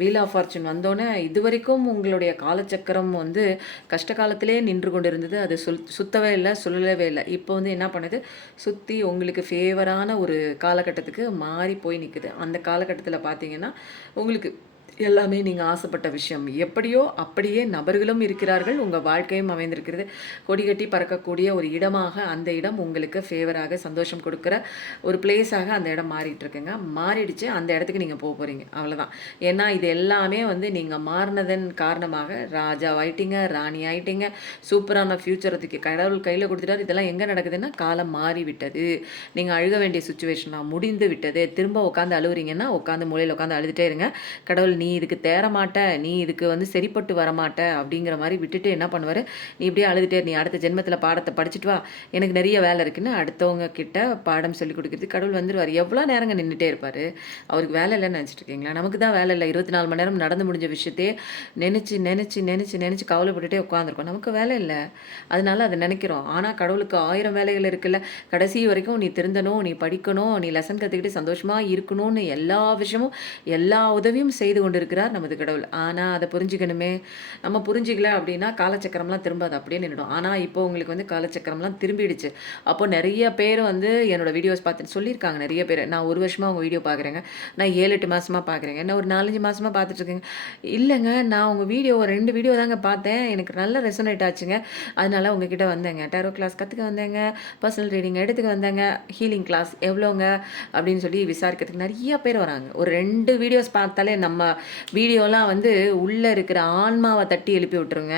வீல் ஆஃப் ஃபார்ச்சூன் வந்தோடனே இது வரைக்கும் உங்களுடைய காலச்சக்கரம் வந்து கஷ்ட காலத்திலே நின்று கொண்டு இருந்தது. அது சுத்தவே இல்லை, சொல்லவே இல்லை. இப்போ வந்து என்ன பண்ணுது, சுற்றி உங்களுக்கு ஃபேவரான ஒரு காலகட்டத்துக்கு மாறி போய் நிற்குது. அந்த காலகட்டத்தில் பார்த்தீங்கன்னா உங்களுக்கு எல்லாமே நீங்கள் ஆசைப்பட்ட விஷயம் எப்படியோ அப்படியே நபர்களும் இருக்கிறார்கள், உங்கள் வாழ்க்கையும் அமைந்திருக்கிறது. கொடி கட்டி பறக்கக்கூடிய ஒரு இடமாக அந்த இடம் உங்களுக்கு ஃபேவராக சந்தோஷம் கொடுக்குற ஒரு பிளேஸாக அந்த இடம் மாறிட்டுருக்குங்க. மாறிடுச்சு, அந்த இடத்துக்கு நீங்கள் போக போகிறீங்க. அவ்வளோதான். ஏன்னா இது எல்லாமே வந்து நீங்கள் மாறினதன் காரணமாக ராஜா ஆயிட்டீங்க, ராணி ஆயிட்டீங்க, சூப்பரான ஃப்யூச்சர் அதுக்கு கடவுள் கையில் கொடுத்துட்டாரு. இதெல்லாம் எங்கே நடக்குதுன்னா காலம் மாறி விட்டது. நீங்கள் அழுக வேண்டிய சுச்சுவேஷனாக முடிந்து விட்டது. திரும்ப உட்காந்து அழுகுறீங்கன்னா உட்காந்து மூலையில் உட்காந்து அழுதுகிட்டே இருங்க. கடவுள் நீ இதுக்கு தேரமாட்ட, நீ இதுக்கு வந்து சரிப்பட்டு வரமாட்ட அப்படிங்கிற மாதிரி விட்டுட்டு என்ன பண்ணுவார், நீ இப்படியே அழுதுட்டே நீ அடுத்த ஜென்மத்தில் பாடத்தை படிச்சுட்டு வா, எனக்கு நிறைய வேலை இருக்குன்னு அடுத்தவங்க கிட்ட பாடம் சொல்லி கொடுக்குறது கடவுள் வந்துடுவார். எவ்வளோ நேரங்க நின்றுட்டே இருப்பார்? அவருக்கு வேலை இல்லைன்னு நினச்சிட்டு இருக்கீங்களா? நமக்கு தான் வேலை இல்லை. 24 மணி நேரம் நடந்து முடிஞ்ச விஷயத்தையே நினச்சி நினச்சி நினச்சி நினச்சி கவலைப்பட்டுட்டே உட்காந்துருக்கோம். நமக்கு வேலை இல்லை, அதனால அதை நினைக்கிறோம். ஆனால் கடவுளுக்கு 1000 வேலைகள் இருக்குல்ல. கடைசி வரைக்கும் நீ திருந்தணும், நீ படிக்கணும், நீ லெசன் கற்றுக்கிட்டு சந்தோஷமாக இருக்கணும்னு எல்லா விஷயமும் எல்லா உதவியும் செய்து கொண்டு இருக்கிறார் நமது கடவுள். ஆனால் அதை புரிஞ்சுக்கணுமே. நம்ம புரிஞ்சிக்கல அப்படின்னா காலச்சக்கரம்லாம் திரும்ப அது அப்படியே நின்றுடும். ஆனால் இப்போ உங்களுக்கு வந்து காலச்சக்கரம்லாம் திரும்பிடுச்சு. அப்போ நிறைய பேர் வந்து என்னோடய வீடியோஸ் பார்த்துட்டு சொல்லியிருக்காங்க. நிறைய பேர் நான் 1 வருஷமாக உங்கள் வீடியோ பார்க்குறேங்க, நான் 7-8 மாதமாக பார்க்குறேங்க, என்ன ஒரு 4-5 மாதமாக பார்த்துட்ருக்கேங்க. இல்லைங்க, நான் உங்கள் வீடியோ 2 வீடியோ தாங்க பார்த்தேன், எனக்கு நல்ல ரெசனேட் ஆச்சுங்க, அதனால உங்ககிட்ட வந்தேங்க. டேரோ கிளாஸ் கற்றுக்க வந்தேங்க, பர்சனல் ரீடிங் எடுத்துக்க வந்தேங்க, ஹீலிங் கிளாஸ் எவ்வளோங்க அப்படின்னு சொல்லி விசாரிக்கிறதுக்கு நிறைய பேர் வராங்க. ஒரு 2 வீடியோஸ் பார்த்தாலே நம்ம வீடியோலாம் வந்து உள்ளே இருக்கிற ஆன்மாவை தட்டி எழுப்பி விட்டுருங்க.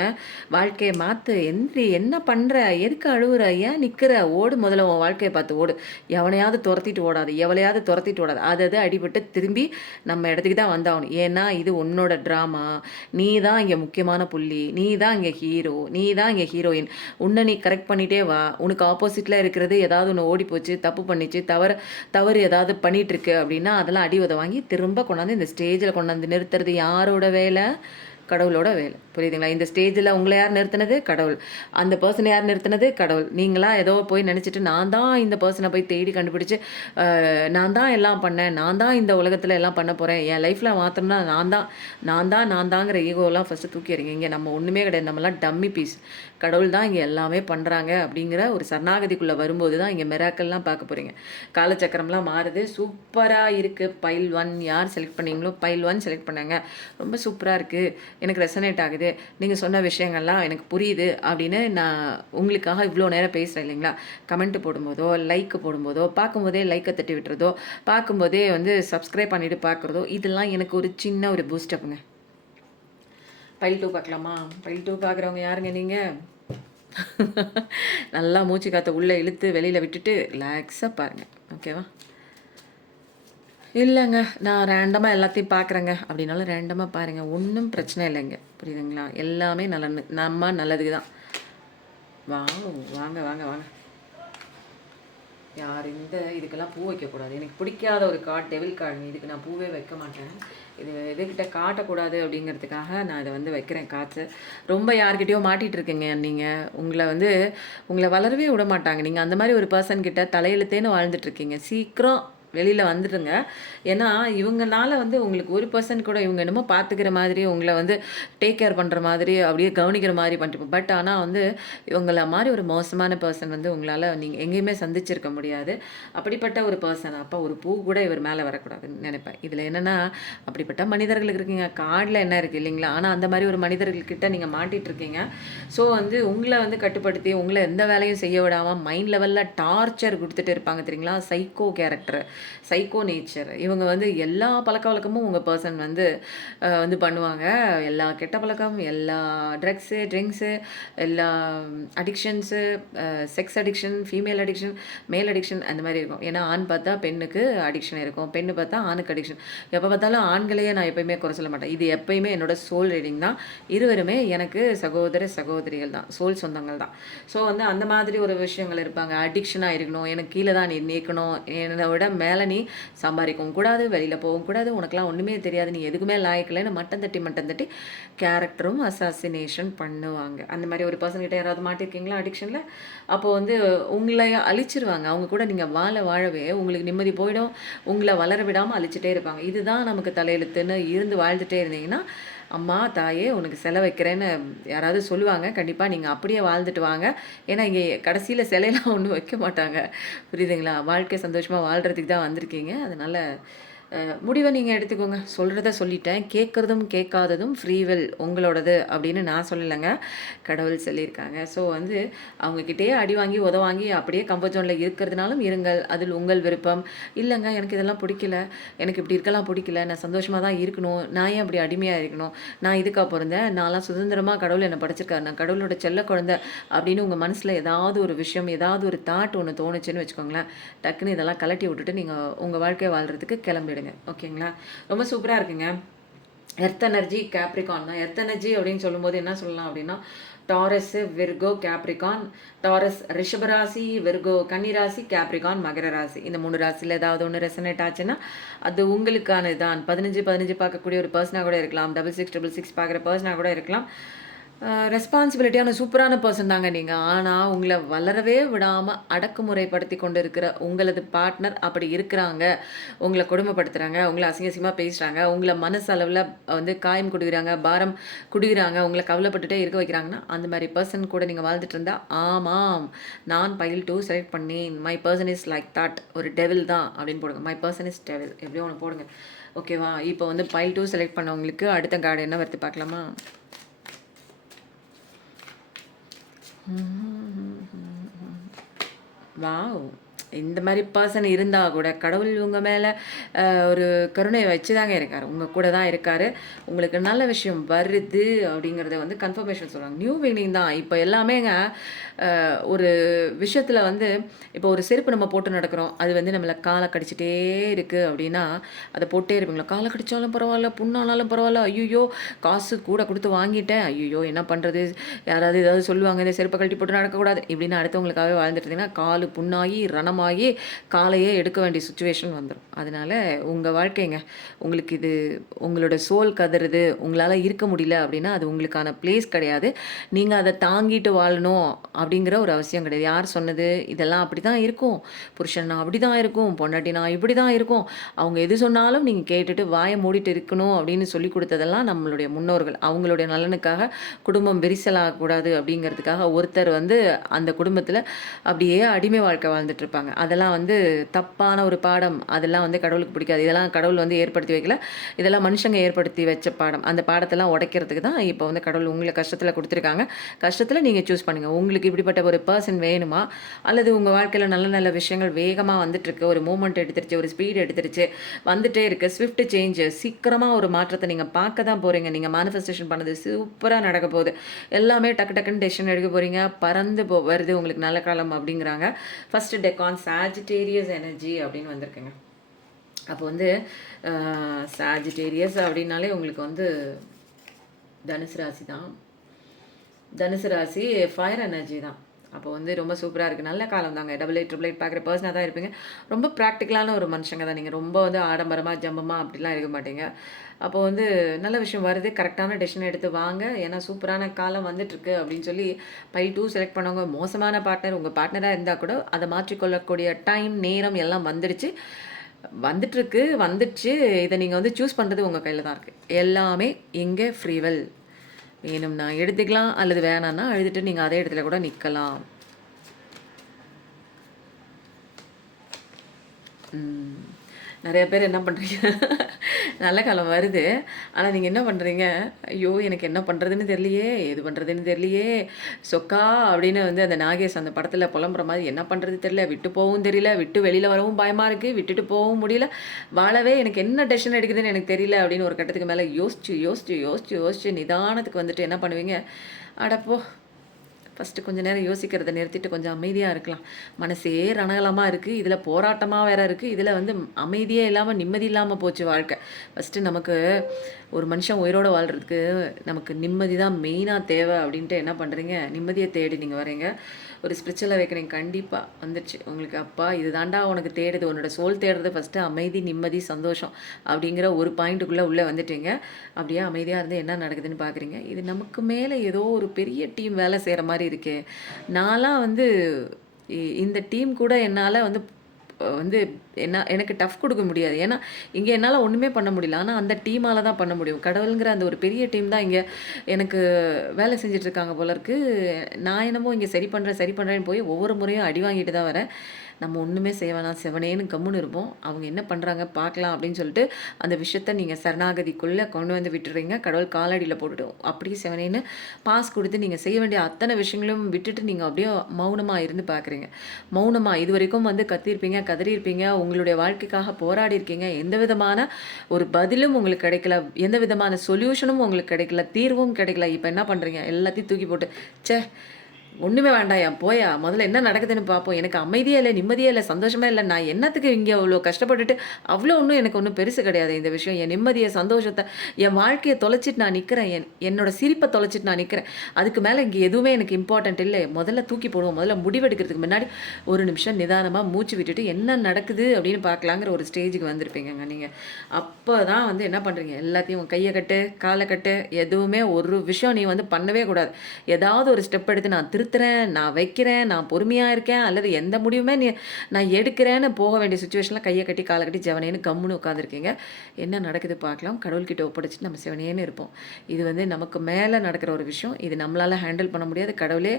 வாழ்க்கையை மாற்று, என்ன பண்ணுற, எதுக்கு அழுகுற, ஏன் நிற்கிற, ஓடு, முதல்ல உன் வாழ்க்கையை பார்த்து ஓடு. எவனையாவது துரத்திட்டு ஓடாது, எவளையாவது துரத்திட்டு ஓடாது. அது அடிபட்டு திரும்பி நம்ம இடத்துக்கு தான் வந்தாகணும். ஏன்னா இது உன்னோட ட்ராமா. நீ தான் இங்கே முக்கியமான புள்ளி, நீ தான் இங்கே ஹீரோ, நீ தான் இங்கே ஹீரோயின். உன்னை நீ கரெக்ட் பண்ணிகிட்டே வா. உனக்கு ஆப்போசிட்டில் இருக்கிறது ஏதாவது ஒன்று ஓடி போச்சு, தப்பு பண்ணிச்சு, தவறு ஏதாவது பண்ணிகிட்டு இருக்கு அப்படின்னா அதெல்லாம் அடி உத வாங்கி திரும்ப கொண்டாந்து இந்த ஸ்டேஜில் கொண்டாந்து நிறுத்துறது யாரோட வேலை? கடவுளோட வேலை. புரியுதுங்களா? இந்த ஸ்டேஜில் உங்களை யார் நிறுத்தினது? கடவுள். அந்த பர்சனை யார் நிறுத்தினது? கடவுள். நீங்களாம் ஏதோ போய் நினச்சிட்டு நான் தான் இந்த பர்சனை போய் தேடி கண்டுபிடிச்சி நான் தான் எல்லாம் பண்ணேன், நான் தான் இந்த உலகத்தில் எல்லாம் பண்ண போகிறேன், என் லைஃப்பில் மாற்றணும்னா நான் தாங்கிற ஈகோலாம் ஃபஸ்ட்டு தூக்கி எறிங்க. இங்கே நம்ம ஒன்றுமே கிடையாது, நம்மலாம் டம்மி பீஸ். கடவுள் தான் இங்கே எல்லாமே பண்ணுறாங்க அப்படிங்கிற ஒரு சரணாகதிக்குள்ளே வரும்போது தான் இங்கே மிராக்கல்லாம் பார்க்க போகிறீங்க. காலச்சக்கரம்லாம் மாறுது, சூப்பராக இருக்குது. பைல் 1 யார் செலக்ட் பண்ணீங்களோ பைல் 1 செலக்ட் பண்ணாங்க, ரொம்ப சூப்பராக இருக்குது, எனக்கு ரெசனேட் ஆகுது, நீங்கள் சொன்ன விஷயங்கள்லாம் எனக்கு புரியுது அப்படின்னு நான் உங்களுக்காக இவ்வளோ நேரம் பேசுகிறேன் இல்லைங்களா? கமெண்ட் போடும்போதோ லைக் போடும்போதோ பார்க்கும்போதே லைக்கை தட்டி விட்டுறதோ பார்க்கும்போதே வந்து சப்ஸ்கிரைப் பண்ணிவிட்டு பார்க்குறதோ இதெல்லாம் எனக்கு ஒரு சின்ன ஒரு பூஸ்டப்புங்க. பைல் 2 பார்க்கலாமா? பைல் 2 பார்க்குறவங்க யாருங்க நீங்கள்? நல்லா மூச்சு காற்றை உள்ளே இழுத்து வெளியில் விட்டுட்டு ரிலாக்ஸாக பாருங்கள். ஓகேவா? இல்லைங்க, நான் ரேண்டமாக எல்லாத்தையும் பார்க்குறேங்க அப்படின்னாலும் ரேண்டமாக பாருங்கள், ஒன்றும் பிரச்சனை இல்லைங்க. புரியுதுங்களா? எல்லாமே நம்ம நல்லதுக்கு தான். வாங்க வாங்க வாங்க வாங்க. யார் இதுக்கெல்லாம் பூ வைக்கக்கூடாது. எனக்கு பிடிக்காத ஒரு கார்டு டெவில் கார்டு. இதுக்கு நான் பூவே வைக்க மாட்டேன். இதுக்கிட்ட காட்டக்கூடாது அப்படிங்கிறதுக்காக நான் இதை வந்து வைக்கிறேன் காற்று. ரொம்ப யார்கிட்டயோ மாட்டிகிட்டு இருக்கீங்க நீங்கள். உங்களை வளரவே விட மாட்டாங்க. நீங்கள் அந்த மாதிரி ஒரு பர்சன் கிட்ட தலையெழுத்தேன்னு வாழ்ந்துட்டுருக்கீங்க. சீக்கிரம் வெளியில் வந்துடுங்க. ஏன்னா இவங்கனால வந்து உங்களுக்கு ஒரு பர்சன்ட் கூட இவங்க என்னமோ பார்த்துக்கிற மாதிரி, உங்களை வந்து டேக் கேர் பண்ணுற மாதிரி, அப்படியே கவனிக்கிற மாதிரி பண்ணிட்டு, பட் ஆனால் வந்து இவங்கள மாதிரி ஒரு மோசமான பர்சன் வந்து உங்களால் நீங்கள் எங்கேயுமே சந்திச்சிருக்க முடியாது. அப்படிப்பட்ட ஒரு பர்சன். அப்போ ஒரு பூ கூட இவர் மேலே வரக்கூடாதுன்னு நினைப்பேன். இதில் என்னென்னா அப்படிப்பட்ட மனிதர்கள் இருக்கீங்க. கார்டில் என்ன இருக்குது இல்லைங்களா? ஆனால் அந்த மாதிரி ஒரு மனிதர்கள்கிட்ட நீங்கள் மாட்டிகிட்ருக்கீங்க. ஸோ வந்து உங்களை வந்து கட்டுப்படுத்தி உங்களை எந்த வேலையும் செய்ய விடாமல் மைண்ட் லெவலில் டார்ச்சர் கொடுத்துட்டு இருப்பாங்க தெரியுங்களா? Psycho character, psycho nature. இவங்க வந்து எல்லா பழக்க வழக்கமும் உங்கள் பர்சன் வந்து பண்ணுவாங்க. எல்லா கெட்ட பழக்கம், எல்லா ட்ரிங்க்ஸு, எல்லா அடிக்ஷன்ஸு, செக்ஸ் அடிக்ஷன், ஃபீமேல் அடிக்ஷன், மேல் அடிக்ஷன் அந்த மாதிரி இருக்கும். ஏன்னா ஆண் பார்த்தா பெண்ணுக்கு அடிக்ஷன் இருக்கும், பெண்ணு பார்த்தா ஆணுக்கு அடிக்ஷன். எப்போ பார்த்தாலும் ஆண்களையே நான் எப்போயுமே குறை சொல்ல மாட்டேன். இது எப்போயுமே என்னோட சோல் ரீடிங் தான். இருவருமே எனக்கு சகோதரிகள் தான், சோல் சொந்தங்கள் தான். ஸோ வந்து அந்த மாதிரி ஒரு விஷயங்கள் இருப்பாங்க. அடிக்ஷனாக இருக்கணும், எனக்கு கீழே தான் நீ நீக்கணும், என்னை விட மேலே நீ சம்பாதிக்கவும் கூடாது, வெளியில் போகவும் கூடாது, உனக்குலாம் ஒன்றுமே தெரியாது, நீ எதுக்குமே லாய்க்கலைன்னு மட்டம் தட்டி கேரக்டரும் அசாசினேஷன் பண்ணுவாங்க. அந்த மாதிரி ஒரு பர்சன் கிட்ட யாராவது மாட்டிருக்கீங்களா அடிக்ஷனில்? அப்போது வந்து உங்களை அழிச்சிருவாங்க. அவங்க கூட நீங்கள் வாழவே உங்களுக்கு நிம்மதி போயிடும். உங்களை வளர விடாமல் அழிச்சிட்டே இருப்பாங்க. இதுதான் நமக்கு தலையெழுத்துன்னு இருந்து வாழ்ந்துட்டே இருந்தீங்கன்னா, அம்மா தாயே உனக்கு வைக்கிறேன்னு யாராவது சொல்லுவாங்க. கண்டிப்பாக நீங்கள் அப்படியே வாழ்ந்துட்டு வாங்க. ஏன்னா இங்கே கடைசியில் சிலையெல்லாம் ஒன்றும் வைக்க மாட்டாங்க. புரியுதுங்களா? வாழ்க்கை சந்தோஷமாக வாழ்கிறதுக்கு தான் வந்திருக்கீங்க. அதனால் முடிவை நீங்கள் எடுத்துக்கோங்க. சொல்கிறத சொல்லிட்டேன். கேட்குறதும் கேட்காததும் ஃப்ரீவில் உங்களோடது அப்படின்னு நான் சொல்லலைங்க, கடவுள் சொல்லியிருக்காங்க. ஸோ வந்து அவங்கக்கிட்டேயே அடி வாங்கி உதவாங்கி அப்படியே கம்ஃபர்ட் ஜோனில் இருக்கிறதுனாலும் இருங்கள், அதில் உங்கள் விருப்பம். இல்லைங்க எனக்கு இதெல்லாம் பிடிக்கல, எனக்கு இப்படி இருக்கலாம் பிடிக்கல, நான் சந்தோஷமாக தான் இருக்கணும், நான் ஏன் அப்படி அடிமையாக இருக்கணும், நான் இதுக்காக பிறந்தேன், நான்லாம் சுதந்திரமாக கடவுள் என்னை படைச்சிருக்காரு, நான் கடவுளோட செல்ல குழந்தை அப்படின்னு உங்கள் மனசில் ஏதாவது ஒரு விஷயம், ஏதாவது ஒரு தாட் ஒன்று தோணுச்சுன்னு வச்சுக்கோங்களேன், டக்குன்னு இதெல்லாம் கலட்டி விட்டுட்டு நீங்கள் உங்கள் வாழ்க்கையை வாழ்கிறதுக்கு கிளம்பிடுங்க. ஓகேங்களா? ரொம்ப சூப்பராக இருக்குங்க. எர்த் எனர்ஜி கேப்ரிகான் தான். எர்த் எனர்ஜி அப்படின்னு சொல்லும்போது என்ன சொல்லலாம் அப்படின்னா, டாரஸ், விர்கோ, கேப்ரிகான். டாரஸ் ரிஷபராசி, விர்கோ கன்னிராசி, கேப்ரிகான் மகர ராசி. இந்த 3 ராசியில் ஏதாவது ஒன்று ரெசனேட் ஆச்சுன்னா அது உங்களுக்கானது தான். 15 பார்க்கக்கூடிய ஒரு பர்சனாக கூட இருக்கலாம், 6666 பார்க்குற பர்சனாக கூட இருக்கலாம். ரெஸ்பான்சிபிலிட்டியான சூப்பரான பர்சன் தாங்க நீங்கள். ஆனால் உங்களை வளரவே விடாமல் அடக்குமுறைப்படுத்தி கொண்டு இருக்கிற உங்களது பார்ட்னர் அப்படி இருக்கிறாங்க. உங்களை கொடுமைப்படுத்துகிறாங்க, உங்களை அசிங்கமாக பேசுகிறாங்க, உங்களை மனசளவில் வந்து காயம் கொடுக்குறாங்க, பாரம் கொடுக்குறாங்க, உங்களை கவலைப்பட்டுட்டே இருக்க வைக்கிறாங்கன்னா அந்த மாதிரி பர்சன் கூட நீங்கள் வாழ்ந்துட்டு இருந்தால், ஆமாம் நான் பைல் 2 செலக்ட் பண்ணேன், my person is like thought, ஒரு டெவில் தான் அப்படின்னு போடுங்க. மை பர்சன் இஸ் டெவில் எப்படியோ ஒன்று போடுங்க. ஓகேவா? இப்போ வந்து பைல் 2 செலக்ட் பண்ணவங்களுக்கு அடுத்த கார்டு என்ன வருது பார்க்கலாமா? வாவ்! இந்த மாதிரி பர்சன் இருந்தால் கூட கடவுள் உங்கள் மேலே ஒரு கருணையை வச்சு தாங்க இருக்கார், உங்கள் கூட தான் இருக்கார். உங்களுக்கு நல்ல விஷயம் வருது அப்படிங்கிறத வந்து கன்ஃபர்மேஷன் சொல்கிறாங்க. நியூ பிகினிங் தான். இப்போ எல்லாமேங்க ஒரு விஷயத்தில் வந்து இப்போ ஒரு செருப்பு நம்ம போட்டு நடக்கிறோம், அது வந்து நம்மளை காலை கடிச்சிட்டே இருக்குது அப்படின்னா அதை போட்டே இருப்பீங்களா? காலை கடித்தாலும் பரவாயில்ல, புண்ணானாலும் பரவாயில்ல, ஐயோ காசு கூட கொடுத்து வாங்கிட்டேன், ஐயோ என்ன பண்ணுறது, யாராவது ஏதாவது சொல்லுவாங்க இந்த செருப்பை கழட்டி போட்டு நடக்கக்கூடாது இப்படின்னு அடுத்தவங்களுக்காகவே வாழ்ந்துட்டு இருந்தீங்கன்னா காலு புண்ணாகி ரணமாகி காலையே எடுக்க வேண்டிய சுச்சுவேஷன் வந்துடும். அதனால் உங்கள் வாழ்க்கைங்க, உங்களுக்கு இது உங்களோட சோல் கதறுது, உங்களால் இருக்க முடியல அப்படின்னா அது உங்களுக்கான பிளேஸ் கிடையாது. நீங்கள் அதை தாங்கிட்டு வாழணும் அப்படிங்கிற ஒரு அவசியம் கிடையாது. யார் சொன்னது? இதெல்லாம் அப்படி தான் இருக்கும், புருஷன் அப்படி தான் இருக்கும், பொண்டாட்டி நான் இப்படி தான் இருக்கும், அவங்க எது சொன்னாலும் நீங்கள் கேட்டுட்டு வாயை மூடிட்டு இருக்கணும் அப்படின்னு சொல்லி கொடுத்ததெல்லாம் நம்மளுடைய முன்னோர்கள். அவங்களுடைய நலனுக்காக குடும்பம் விரிசலாகக்கூடாது அப்படிங்கிறதுக்காக ஒருத்தர் வந்து அந்த குடும்பத்தில் அப்படியே அடிமை வாழ்க்கை வாழ்ந்துட்டு இருப்பாங்க. அதெல்லாம் வந்து தப்பான ஒரு பாடம். அதெல்லாம் வந்து கடவுளுக்கு பிடிக்காது. இதெல்லாம் கடவுள் வந்து ஏற்படுத்தி வைக்கல, இதெல்லாம் மனுஷங்க ஏற்படுத்தி வச்ச பாடம். அந்த பாடத்தெல்லாம் உடைக்கிறதுக்கு தான் இப்போ வந்து கடவுள் உங்களை கஷ்டத்தில் கொடுத்துருக்காங்க. கஷ்டத்தில் நீங்கள் சூஸ் பண்ணுங்கள். உங்களுக்கு இப்படிப்பட்ட ஒரு பர்சன் வேணுமா, அல்லது உங்கள் வாழ்க்கையில் நல்ல நல்ல விஷயங்கள் வேகமாக வந்துட்டுருக்கு, ஒரு மூமெண்ட் எடுத்துருச்சு, ஒரு ஸ்பீடு எடுத்துருச்சு, வந்துட்டே இருக்குது, ஸ்விஃப்ட் சேஞ்சு, சீக்கிரமாக ஒரு மாற்றத்தை நீங்கள் பார்க்க தான் போகிறீங்க. நீங்கள் மேனிஃபெஸ்டேஷன் பண்ணது சூப்பராக நடக்க போகுது, எல்லாமே டக்கு டக்குன்னு டெசிஷன் எடுக்க போகிறீங்க, பறந்து வருது உங்களுக்கு நல்ல காலம் அப்படிங்கிறாங்க. ஃபஸ்ட்டு டெக்கான் சாஜிடேரியஸ் எனர்ஜி அப்படின்னு வந்திருக்குங்க. அப்போ வந்து சாஜிடேரியஸ் அப்படின்னாலே உங்களுக்கு வந்து தனுசு ராசி தான். தனுசு ராசி ஃபயர் எனர்ஜி தான். அப்போ வந்து ரொம்ப சூப்பரா இருக்கு. நல்ல காலம் தாங்க. 88, 888 பார்க்குற பெர்சனா தான் இருப்பீங்க. ரொம்ப பிராக்டிகலான ஒரு மனுஷங்க தான் நீங்க. ரொம்ப வந்து ஆடம்பரமா, ஜம்பமா அப்படிலாம் இருக்க மாட்டீங்க. அப்போ வந்து நல்ல விஷயம் வருது. கரெக்டான டெசிஷன் எடுத்து வாங்க. ஏன்னா சூப்பரான காலம் வந்துட்டுருக்கு அப்படின்னு சொல்லி பைல் 2 செலக்ட் பண்ணவங்க மோசமான பார்ட்னர் உங்க பார்ட்னரா இருந்தா கூட அத மாற்றிக்கொள்ளக்கூடிய டைம், நேரம் எல்லாம் வந்துடுச்சு. வந்துட்டுருக்கு, வந்துடுச்சு. இத நீங்க வந்து சூஸ் பண்றது உங்க கையில தான் இருக்கு. எல்லாமே இங்க ஃப்ரீ வில். வேணும்னா எடுத்துக்கலாம் அல்லது வேணான்னா அழுதுட்டு நீங்க அதே இடத்துல கூட நிக்கலாம். ம். நெறைய பேர் என்ன பண்றீங்க? நல்ல காலம் வருது. ஆனா நீங்க என்ன பண்றீங்க? ஐயோ! எனக்கு என்ன பண்றதுன்னு தெரியலையே! ஏது பண்றதுன்னு தெரியலையே! சொக்கா அப்படின்னு வந்து அந்த நாகேஷ் அந்த படத்துல புலம்புற மாரி என்ன பண்றது தெரியல. விட்டு போகவும் தெரியல. விட்டு வெளில வரவும் பயமா இருக்கு. விட்டுட்டு போகவும் முடியல. வாழவே எனக்கு என்ன டெசிஷன் எடுக்குதுன்னு எனக்கு தெரியல அப்படின்னு ஒரு கட்டத்துக்கு மேல யோசிச்சு நிதானத்துக்கு வந்துட்டு என்ன பண்ணுவீங்க? அட போ! ஃபஸ்ட்டு கொஞ்ச நேரம் யோசிக்கிறத நிறுத்திட்டு கொஞ்சம் அமைதியா இருக்கலாம். மனசே ரணகலமா இருக்கு. இதில போராட்டமா வேற இருக்கு. இதில வந்து அமைதியே இல்லாம, நிம்மதி இல்லாம போச்சு வாழ்க்கை. ஃபஸ்ட்டு நமக்கு ஒரு மனுஷன் உயிரோட வாழ்றதுக்கு நமக்கு நிம்மதி தான் மெயினா தேவை அப்படின்ட்டு என்ன பண்றீங்க? நிம்மதிய தேடி நீங்க வரீங்க. ஒரு ஸ்பிரிச்சுவல் அவேக்கனிங் கண்டிப்பா வந்துருச்சு. உங்களுக்கு அப்பா இது தான்டா உனக்கு தேடுது. உன்னோட சோல் தேடுறது ஃபஸ்ட்டு அமைதி, நிம்மதி, சந்தோஷம் அப்படிங்கிற ஒரு பாயிண்ட்டுக்குள்ள உள்ள வந்துட்டீங்க. அப்படியே அமைதியா இருந்து என்ன நடக்குதுன்னு பார்க்குறீங்க. இது நமக்கு மேல ஏதோ ஒரு பெரிய டீம் வேலை செய்ற மாரி இருக்கே! நான்லாம் வந்து இந்த டீம் கூட என்னால வந்து வந்து எனக்கு டஃப் குடுக்க முடியாது. ஏன்னா, இங்க என்னால ஒண்ணுமே பண்ண முடியல. ஆனா, அந்த டீமால தான் பண்ண முடியும். கடவுள்ங்கிற அந்த ஒரு பெரிய டீம் தான் இங்க எனக்கு வேலை செஞ்சுட்டு இருக்காங்க போல இருக்கு. நான் என்னமோ இங்க சரி பண்றேன்னு போய் ஒவ்வொரு முறையும் அடி வாங்கிட்டு தான் வரேன். நம்ம ஒண்ணுமே செய்ய வேணாம். செவனேன்னு கம்முனு இருப்போம். அவங்க என்ன பண்றாங்க பார்க்கலாம் அப்படின்னு சொல்லிட்டு, அந்த விஷயத்த நீங்க சரணாகதிக்குள்ள கொண்டு வந்து விட்டுறீங்க. கடவுள் காலடியில போட்டுட்டு, அப்படியே செவனேன்னு பாஸ் குடுத்து நீங்க செய்ய வேண்டிய அத்தன விஷயங்களையும் விட்டுட்டு நீங்க அப்படியே மௌனமா இருந்து பார்க்குறீங்க. மௌனமா இதுவரைக்கும் வந்து கத்தியிருப்பீங்க, கதறியிருப்பீங்க, உங்களுடைய வாழ்க்கைக்காக போராடியிருக்கீங்க. எந்த விதமான ஒரு பதிலும் உங்களுக்கு கிடைக்கல. எந்த விதமான சொல்யூஷனும் உங்களுக்கு கிடைக்கல. தீர்வும் கிடைக்கல. இப்ப என்ன பண்றீங்க? எல்லாத்தையும் தூக்கி போட்டு, ச்சே! ஒண்ணுமே வேண்டாம்யா போயா! முதல்ல என்ன நடக்குதுன்னு பார்ப்போம். எனக்கு அமைதியே இல்ல, நிம்மதியே இல்ல, சந்தோஷமே இல்ல. நான் என்னத்துக்கு இங்க அவ்ளோ கஷ்டப்பட்டுட்டு அவ்ளோ ஒண்ணும் எனக்கு ஒண்ணும் பெருசு கிடையாது இந்த விஷயம். என் நிம்மதிய, சந்தோஷத்த, என் வாழ்க்கைய தொலைச்சிட்டு நான் நிக்கிறேன். என்னோட சிரிப்ப தொலைச்சிட்டு நான் நிக்கிறேன். அதுக்கு மேல இங்க எதுவுமே எனக்கு இம்பார்ட்டன்ட் இல்ல. முதல்ல தூக்கி போடுவோம். முதல்ல முடிவெடுக்கிறதுக்கு முன்னாடி ஒரு நிமிஷம் நிதானமா மூச்சு விட்டுட்டு என்ன நடக்குது அப்படின்னு பார்க்கலாங்கிற ஒரு ஸ்டேஜுக்கு வந்திருப்பீங்கங்க நீங்க. அப்பதான் வந்து என்ன பண்றீங்க? எல்லாத்தையும் கைய கட்டு, கால கட்டு, எதுவுமே ஒரு விஷயம் நீ வந்து பண்ணவே கூடாது. ஏதாவது ஒரு ஸ்டெப் எடுத்து நான் திருத்துறேன், நான் வைக்கிறேன், நான் பொறுமையா இருக்கேன், அல்லது எந்த முடிவுமே நான் எடுக்கிறேன்னு போக வேண்டிய சிச்சுவேஷன்ல கைய கட்டி, கால கட்டி செவனேன்னு கம்முன்னு உட்காந்துருக்கீங்க. என்ன நடக்குது பார்க்கலாம். கடவுள்கிட்ட ஒப்படைச்சுட்டு நம்ம செவனேன்னு இருப்போம். இது வந்து நமக்கு மேல நடக்கிற ஒரு விஷயம். இது நம்மளால ஹேண்டில் பண்ண முடியாது. கடவுளே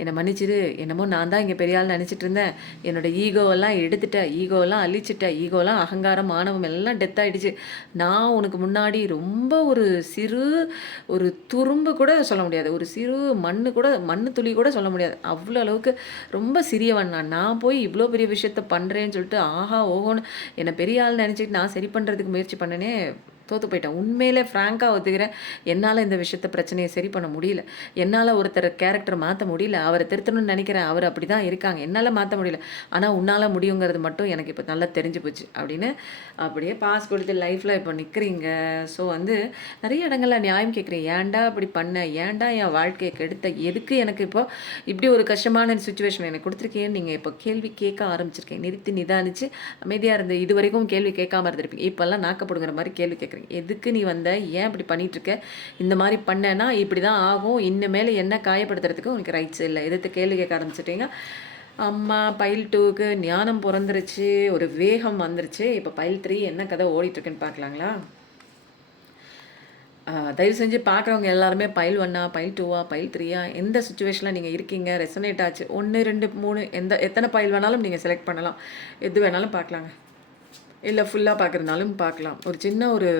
என்ன மன்னிச்சிடு. என்னமோ நான் தான் இங்க பெரிய ஆள்னு நெனச்சிட்டு இருந்தேன். என்னோட ஈகோவெல்லாம் எடுத்துட்டேன். ஈகோவெல்லாம் அழிச்சிட்டேன். ஈகோலாம் அகங்காரம், ஆணவம் எல்லாம் டெத் ஆயிடுச்சு. நான் உனக்கு முன்னாடி ரொம்ப ஒரு சிறு ஒரு துரும்பு கூட சொல்ல முடியாது. ஒரு சிறு மண்ணு துளி கூட சொல்ல முடியாது. அவ்வளோ அளவுக்கு ரொம்ப சிறியவன் நான். நான் போய் இவ்வளோ பெரிய விஷயத்த பண்றேன்னு சொல்லிட்டு, ஆஹா! ஓஹோன்னு என்ன பெரிய ஆள்னு நெனச்சுக்கிட்டு நான் சரி பண்றதுக்கு முயற்சி பண்ணனே, தோத்து போயிட்டேன். உண்மையிலே ஃப்ராங்கா ஒத்துக்கிறேன். என்னால இந்த விஷயத்த பிரச்சனைய சரி பண்ண முடியல. என்னால ஒருத்தர் கேரக்டர மாத்த முடியல. அவர திருத்தணும்னு நெனைக்கிறேன். அவரு அப்படிதான் இருக்காங்க. என்னால மாத்த முடியல. ஆனா உன்னால முடியுங்கிறது மட்டும் எனக்கு இப்ப நல்லா தெரிஞ்சு போச்சு. அப்படின்னு அப்படியே பாஸ் குடுத்து லைஃப்ல இப்போ நிக்கிறீங்க. ஸோ வந்து நெறைய இடங்கள்ல நியாயம் கேட்குறேன். ஏன்டா இப்படி பண்ண? ஏன்டா என் வாழ்க்கைய கெடுத்த? எதுக்கு எனக்கு இப்போ இப்படி ஒரு கஷ்டமான சிச்சுவேஷன் எனக்கு குடுத்துருக்கேன்னு நீங்க இப்போ கேள்வி கேட்க ஆரம்பிச்சிருக்கீங்க. நிறுத்தி நிதானிச்சு அமைதியா இருந்து இதுவரைக்கும் கேள்வி கேட்காம இருந்திருப்பீங்க. இப்பல்லாம் நாக்கப்புடுங்குற மாரி கேள்வி கேட்குறீங்க. எதுக்கு நீ வந்த? ஏன் இப்படி பண்ணிட்டுருக்க? இந்த மாரி பண்ணேன்னா இப்படிதான் ஆகும். இனிமேல் என்ன காயப்படுத்துறதுக்கு உனக்கு ரைட்ஸ் இல்ல. எதிர்த்து கேள்வி கேட்க ஆரம்பிச்சுட்டீங்க. அம்மா பைல் 2க்கு ஞானம் பொறந்துருச்சு. ஒரு வேகம் வந்துருச்சு. இப்ப பைல் 3 என்ன கதை ஓடிட்டுருக்குன்னு பார்க்கலாங்களா? தயவு செஞ்சு பார்க்குறவங்க எல்லாருமே பைல் 1ஆ, பைல் 2ஆ, பைல் 3ஆ எந்த சிச்சுவேஷன்ல நீங்க இருக்கீங்க? ரெசனேட் ஆச்சு. 1, 2, 3 எத்தன பைல் வேணாலும் நீங்க செலக்ட் பண்ணலாம். எது வேணாலும் பார்க்கலாங்க. இல்ல ஃபுல்லா பார்க்குறதுனாலும் பார்க்கலாம். ஒரு சின்ன ஒரு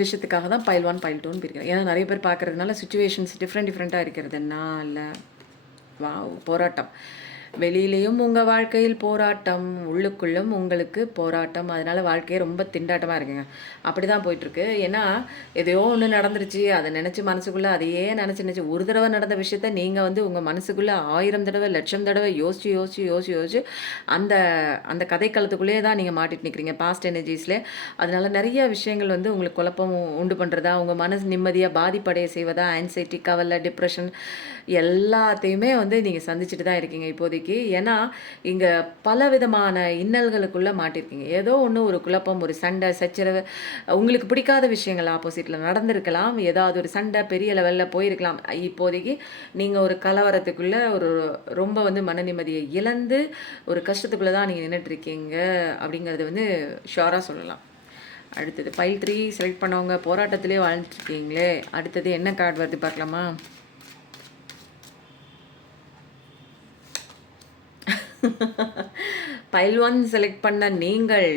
விஷயத்துக்காக தான் பைல் 1, பைல் 2ன்னு பிரிக்கிறேன். ஏன்னா நெறைய பேர் பார்க்குறதுனால சிச்சுவேஷன்ஸ் டிஃப்ரெண்ட்டா இருக்கிறதுனால. வாவ்! போராட்டம். வெளியிலயும் உங்க வாழ்க்கையில் போராட்டம், உள்ளுக்குள்ளும் உங்களுக்கு போராட்டம். அதனால வாழ்க்கையே ரொம்ப திண்டாட்டமா இருக்குங்க. அப்படிதான் போயிட்டுருக்கு. ஏன்னா, எதையோ ஒண்ணு நடந்துருச்சு. அத நெனச்சு மனசுக்குள்ள அதையே நெனச்சு ஒரு தடவ நடந்த விஷயத்த நீங்க வந்து உங்க மனசுக்குள்ள 1000 தடவ, லட்சம் தடவ யோசிச்சு அந்த அந்த கதைக்களத்துக்குள்ளேயே தான் நீங்க மாட்டிட்டு நிக்கிறீங்க. பாஸ்ட் எனர்ஜீஸ்ல. அதனால நெறைய விஷயங்கள் வந்து உங்களுக்கு குழப்பம் உண்டு பண்றதா, உங்க மனசு நிம்மதியா பாதிப்படைய செய்வதா, ஆங்சைட்டி, கவலை, டிப்ரஷன் எல்லாத்தையுமே வந்து நீங்கள் சந்திச்சுட்டு தான் இருக்கீங்க இப்போதைக்கு. ஏன்னா, இங்கே பலவிதமான இன்னல்களுக்குள்ளே மாட்டியிருக்கீங்க. ஏதோ ஒன்று ஒரு குழப்பம், ஒரு சண்டை, சச்சரவு, உங்களுக்கு பிடிக்காத விஷயங்கள் ஆப்போசிட்டில் நடந்திருக்கலாம். ஏதாவது ஒரு சண்டை பெரிய லெவலில் போயிருக்கலாம். இப்போதைக்கு நீங்கள் ஒரு கலவரத்துக்குள்ளே ரொம்ப வந்து மன நிம்மதியை இழந்து ஒரு கஷ்டத்துக்குள்ளே தான் நீங்கள் நின்றுட்டுருக்கீங்க அப்படிங்கிறது வந்து ஷுவராக சொல்லலாம். அடுத்தது பைல் 3 செலக்ட் பண்ணவங்க போராட்டத்திலே வாழ்ந்துட்டுருக்கீங்களே, அடுத்தது என்ன கார்டு வருது பார்க்கலாமா? பைல் 1 செலக்ட் பண்ண நீங்கள்,